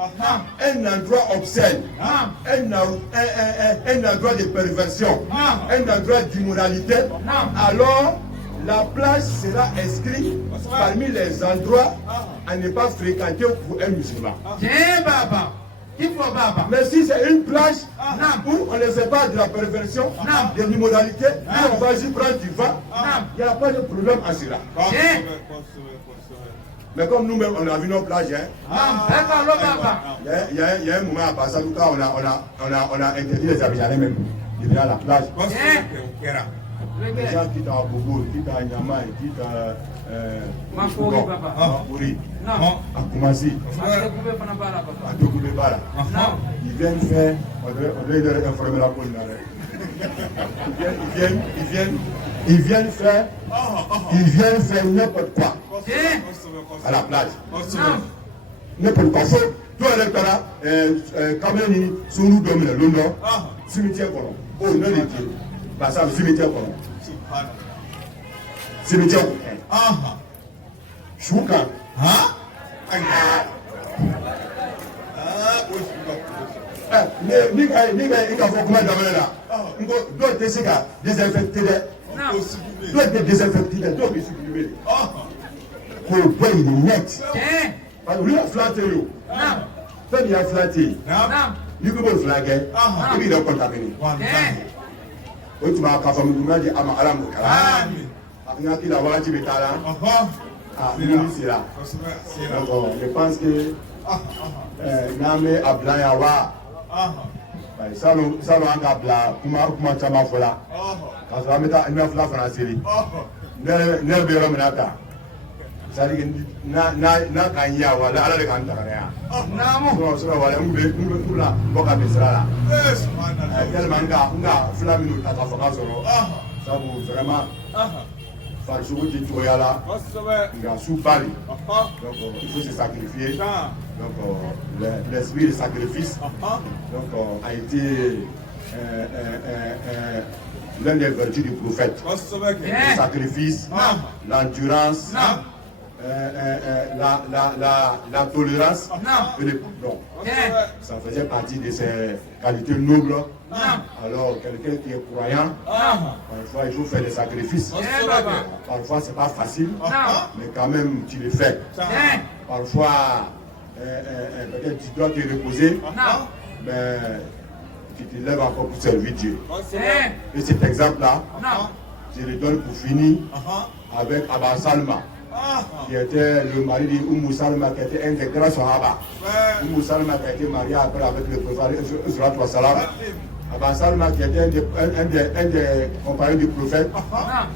un endroit obscène, un endroit de perversion, un endroit d'immoralité, alors la plage sera inscrite parmi les endroits à ne pas fréquenter pour un musulman. Mais si c'est une plage où on ne fait pas de la perversion, de l'immoralité, où on va juste prendre du vent, il n'y a pas de problème à cela. Mais comme nous-mêmes, on a vu nos plages, il y a un moment à Bassalouka, on a interdit les Abidjanais même de venir à la plage. Les gens quittent à Bobo, quittent à Nyama, quittent à Makouri, à Koumassi, à Tokoubébara. Ils viennent faire, on doit leur informer la police. Ils viennent faire n'importe quoi à la plage. N'importe quoi. Toi, l'électorat, quand même, sous nous domine Londres, cimetière Colomb. Oh, non, les dieux. Passable, cimetière Colomb. Cimetière Colomb. Chouka. Il faut comment d'amener là. Doit être désinfecté. Doit être désinfecté. Doit être supprimé. Pour le point, il est net. Lui a flatté. Toi, il a flatté. Il peut le flaguer. Et puis il a contaminé. Tu vas faire comme nous dit Ama Alam. Après qu'il a voilà tu là. Ah, c'est là. Donc je pense que Namé Ablayawa. Salon Abla, Kuma Chama Fola. Quand on met un neuf la français. Ne verra menata. C'est-à-dire que na kanya wala ala le kanta kanya. Namo. So wala mbe la boka besala. Tellement nga flaminu ta fa ka soro. Ça vous vraiment Farsou qui toya là. Il a sous Paris. Donc il faut se sacrifier. Donc l'esprit de sacrifice a été l'un des vertus du prophète. Le sacrifice, l'endurance, la tolérance et le pardon. Ça faisait partie de ses qualités nobles. Alors, quelqu'un qui est croyant, parfois il faut faire des sacrifices. Parfois, c'est pas facile, mais quand même, tu le fais. Parfois, peut-être tu dois te reposer, mais tu te lèves encore pour servir Dieu. Et cet exemple-là, je le donne pour finir avec Abba Salma, qui était le mari d'Oumou Salma, qui était un des grands Sahaba. Oumou Salma qui a été marié après avec le prophète Salam. Abba Salma qui était un des compagnons du prophète.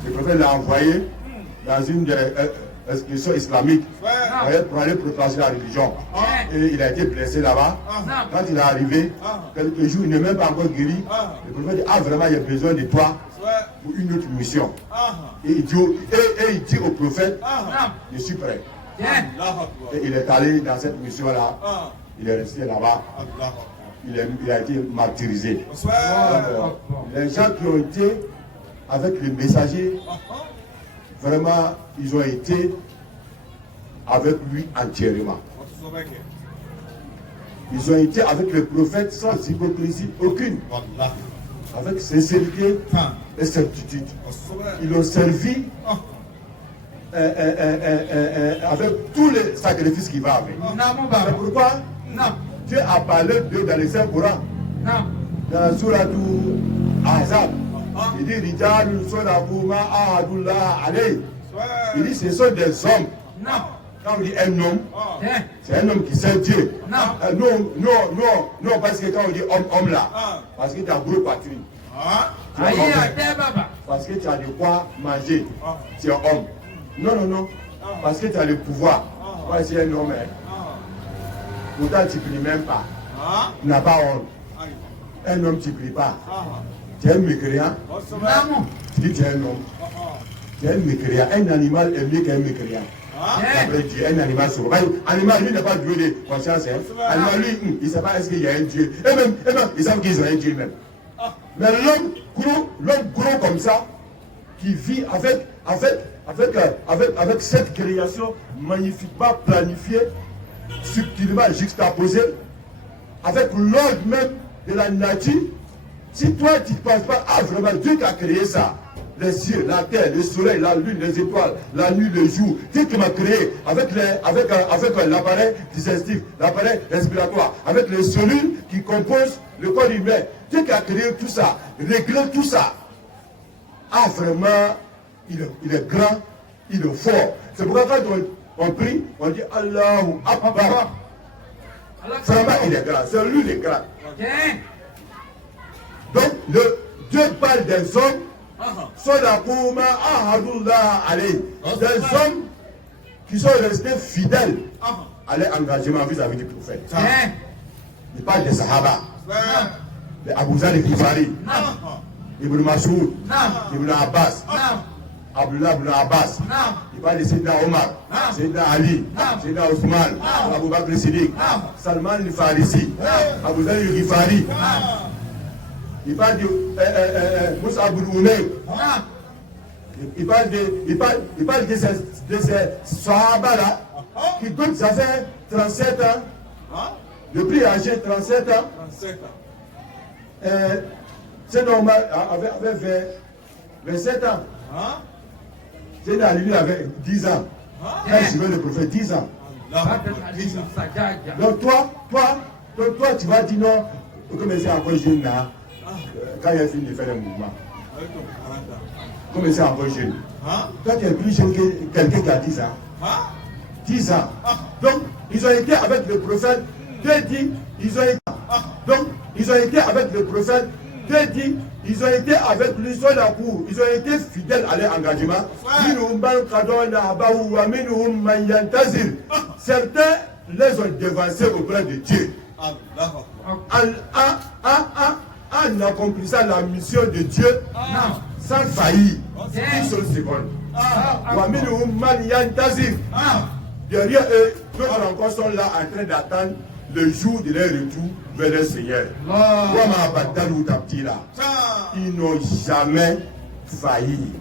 Le prophète l'a envoyé dans une des expéditions islamiques pour aller propager la religion. Et il a été blessé là-bas. Quand il est arrivé, quelques jours, il n'est même pas encore guéri. Le prophète dit, ah vraiment, il a besoin de toi pour une autre mission. Et il dit au prophète, je suis prêt. Et il est allé dans cette mission-là. Il est resté là-bas. Il a été martyrisé. Les gens qui ont été avec le messager, vraiment, ils ont été avec lui entièrement. Ils ont été avec le prophète sans hypocrisie aucune. Avec sincérité et certitude. Ils l'ont servi avec tous les sacrifices qui vont avec. C'est pourquoi Dieu a parlé d'eux dans les Saint-Courans. Dans la sourate Ahzab. Il dit Rijal Sodaquma Ahadullah Alayh. Il dit ce sont des hommes. Quand on dit un homme, c'est un homme qui sert Dieu. Non, parce que quand on dit homme là, parce que tu as gros poitrine. Parce que tu as de quoi manger, tu es homme. Non, parce que tu as le pouvoir. Moi, c'est un homme. Pourtant, tu ne pries même pas. Tu n'as pas honte. Un homme, tu ne pries pas. Tu es un mécréant. Tu dis tu es un homme. Tu es un mécréant. Un animal est mieux qu'un mécréant. Après Dieu, un animal sauvage. Animal, lui, n'a pas de de conscience. Animal, lui, il ne sait pas est-ce qu'il y a un Dieu. Et même, ils savent qu'ils ont un Dieu même. Mais l'homme gros comme ça, qui vit avec cette création magnifiquement planifiée, subtilement juxtaposée, avec l'ordre même de la nature, si toi tu ne penses pas, vraiment Dieu qui a créé ça, les cieux, la terre, le soleil, la lune, les étoiles, la nuit, le jour, Dieu qui m'a créé avec l'appareil digestif, l'appareil respiratoire, avec les cellules qui composent le corps humain, Dieu qui a créé tout ça, réglé tout ça, vraiment, il est grand, il est fort. C'est pourquoi quand on prie, on dit Allahu Akbar. Vraiment, il est grand, c'est lui le grand. Donc, Dieu parle des hommes, Sodaquma Ahadullah Alayh. Des hommes qui sont restés fidèles à leur engagement vis-à-vis du prophète. Il parle des Sahaba, de Abu Zar al-Ghifari, Ibn Mas'ud, Ibn Abbas, Abdullah ibn Abbas. Il parle de Sayyidina Omar, Sayyidina Ali, Sayyidina Ousmane, Abu Bakr Siddiq, Salman al-Farisi, Abu Zar al-Ghifari. Il parle de Moussa Abou Umayr. Il parle de ces Sahaba là qui donc ça fait 37 ans. Le prix âgé 37 ans. C'est normal, avait 27 ans. C'est Ali avait 10 ans. Quand je veux le prophète 10 ans. Donc toi, tu vas dire non, comme c'est encore jeune là. Quand il a fini de faire un mouvement, comme c'est encore jeune. Toi, tu es plus jeune que quelqu'un qui a 10 ans. 10 ans. Donc, ils ont été avec le prophète. Dieu dit, ils ont été avec le prophète. Dieu dit, ils ont été avec lui sur la cour. Ils ont été fidèles à leur engagement. Certains les ont devancés auprès de Dieu. En accomplissant la mission de Dieu sans faillir. Une seule seconde. Derrière eux, d'autres encore sont là en train d'attendre le jour de leur retour vers le Seigneur. Ils n'ont jamais failli.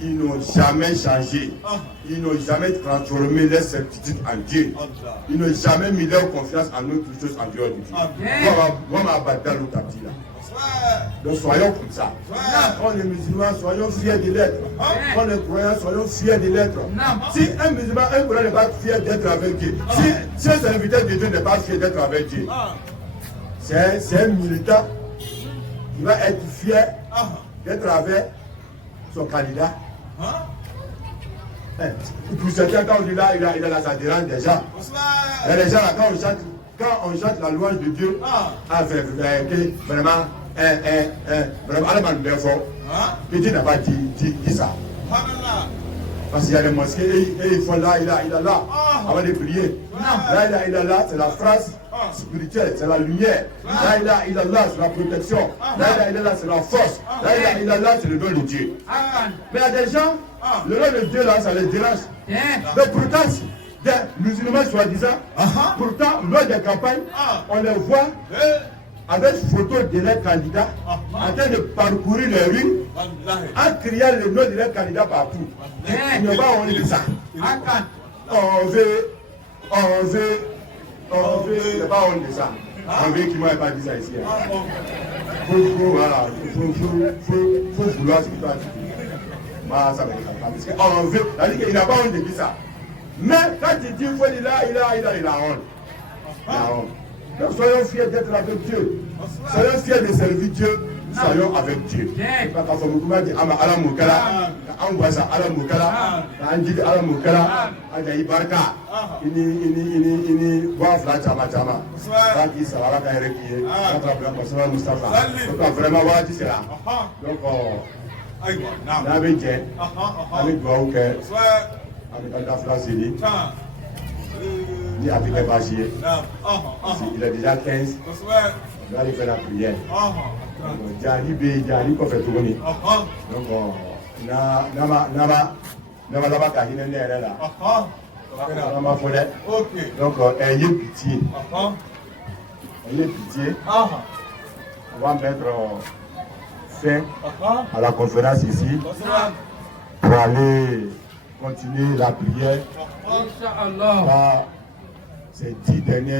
Ils n'ont jamais changé. Ils n'ont jamais transformé leur certitude en Dieu. Ils n'ont jamais mis leur confiance en autre chose en dehors de Dieu. Donc soyons comme ça. Quand les musulmans, soyons fiers de l'être. Quand les croyants, soyons fiers de l'être. Si un musulman, un croyant n'est pas fier d'être avec Dieu, si un serviteur de Dieu n'est pas fier d'être avec Dieu, c'est un militant qui va être fier d'être avec son candidat. Pour certains, quand on dit là, il a la adhérence des gens. Et les gens, là, quand on chante la louange de Dieu, vraiment, vraiment, Dieu n'a pas dit ça. Parce qu'il y a des mosquées et ils font là, là, avant de prier. Là, c'est la phrase spirituelle, c'est la lumière. Là, c'est la protection. Là, c'est la force. Là, c'est le don de Dieu. Mais il y a des gens, le nom de Dieu là, ça les dérange. Mais pourtant, des musulmans soi-disant, pourtant, lors des campagnes, on les voit avec photo de leurs candidats en train de parcourir les rues en criant le nom de leurs candidats partout. Il n'y a pas honte de ça. On veut, il n'y a pas honte de ça. On veut qui m'a pas dit ça ici. Faut vouloir ce qu'il doit dire. Moi, ça m'énerve pas. Parce qu'on veut, c'est-à-dire qu'il n'a pas honte de dire ça. Mais quand il dit, il faut dire là, il a honte. Il a honte. Donc soyons fiers d'être avec Dieu. Soyons fiers de servir Dieu. Soyons avec Dieu. Parce que Moukuma dit Ala Moukala, Angoisa Ala Moukala, Anjid Ala Moukala, Ajaï Barka, ini Wafla Chama Chama, Baki Sawara Kaireki,Atra Mustafa. Donc vraiment, voilà, c'est là. Donc, avec Dieu, avec Gouaouké, avec Adafla Sili. Il a fait Bachier. Il a déjà 15. Il va aller faire la prière. Jali ko fait tourner. Donc nama kahine nere là. Nama fole. Donc ayez pitié. Ayez pitié. On va mettre fin à la conférence ici pour aller continuer la prière. Par ces 10 derniers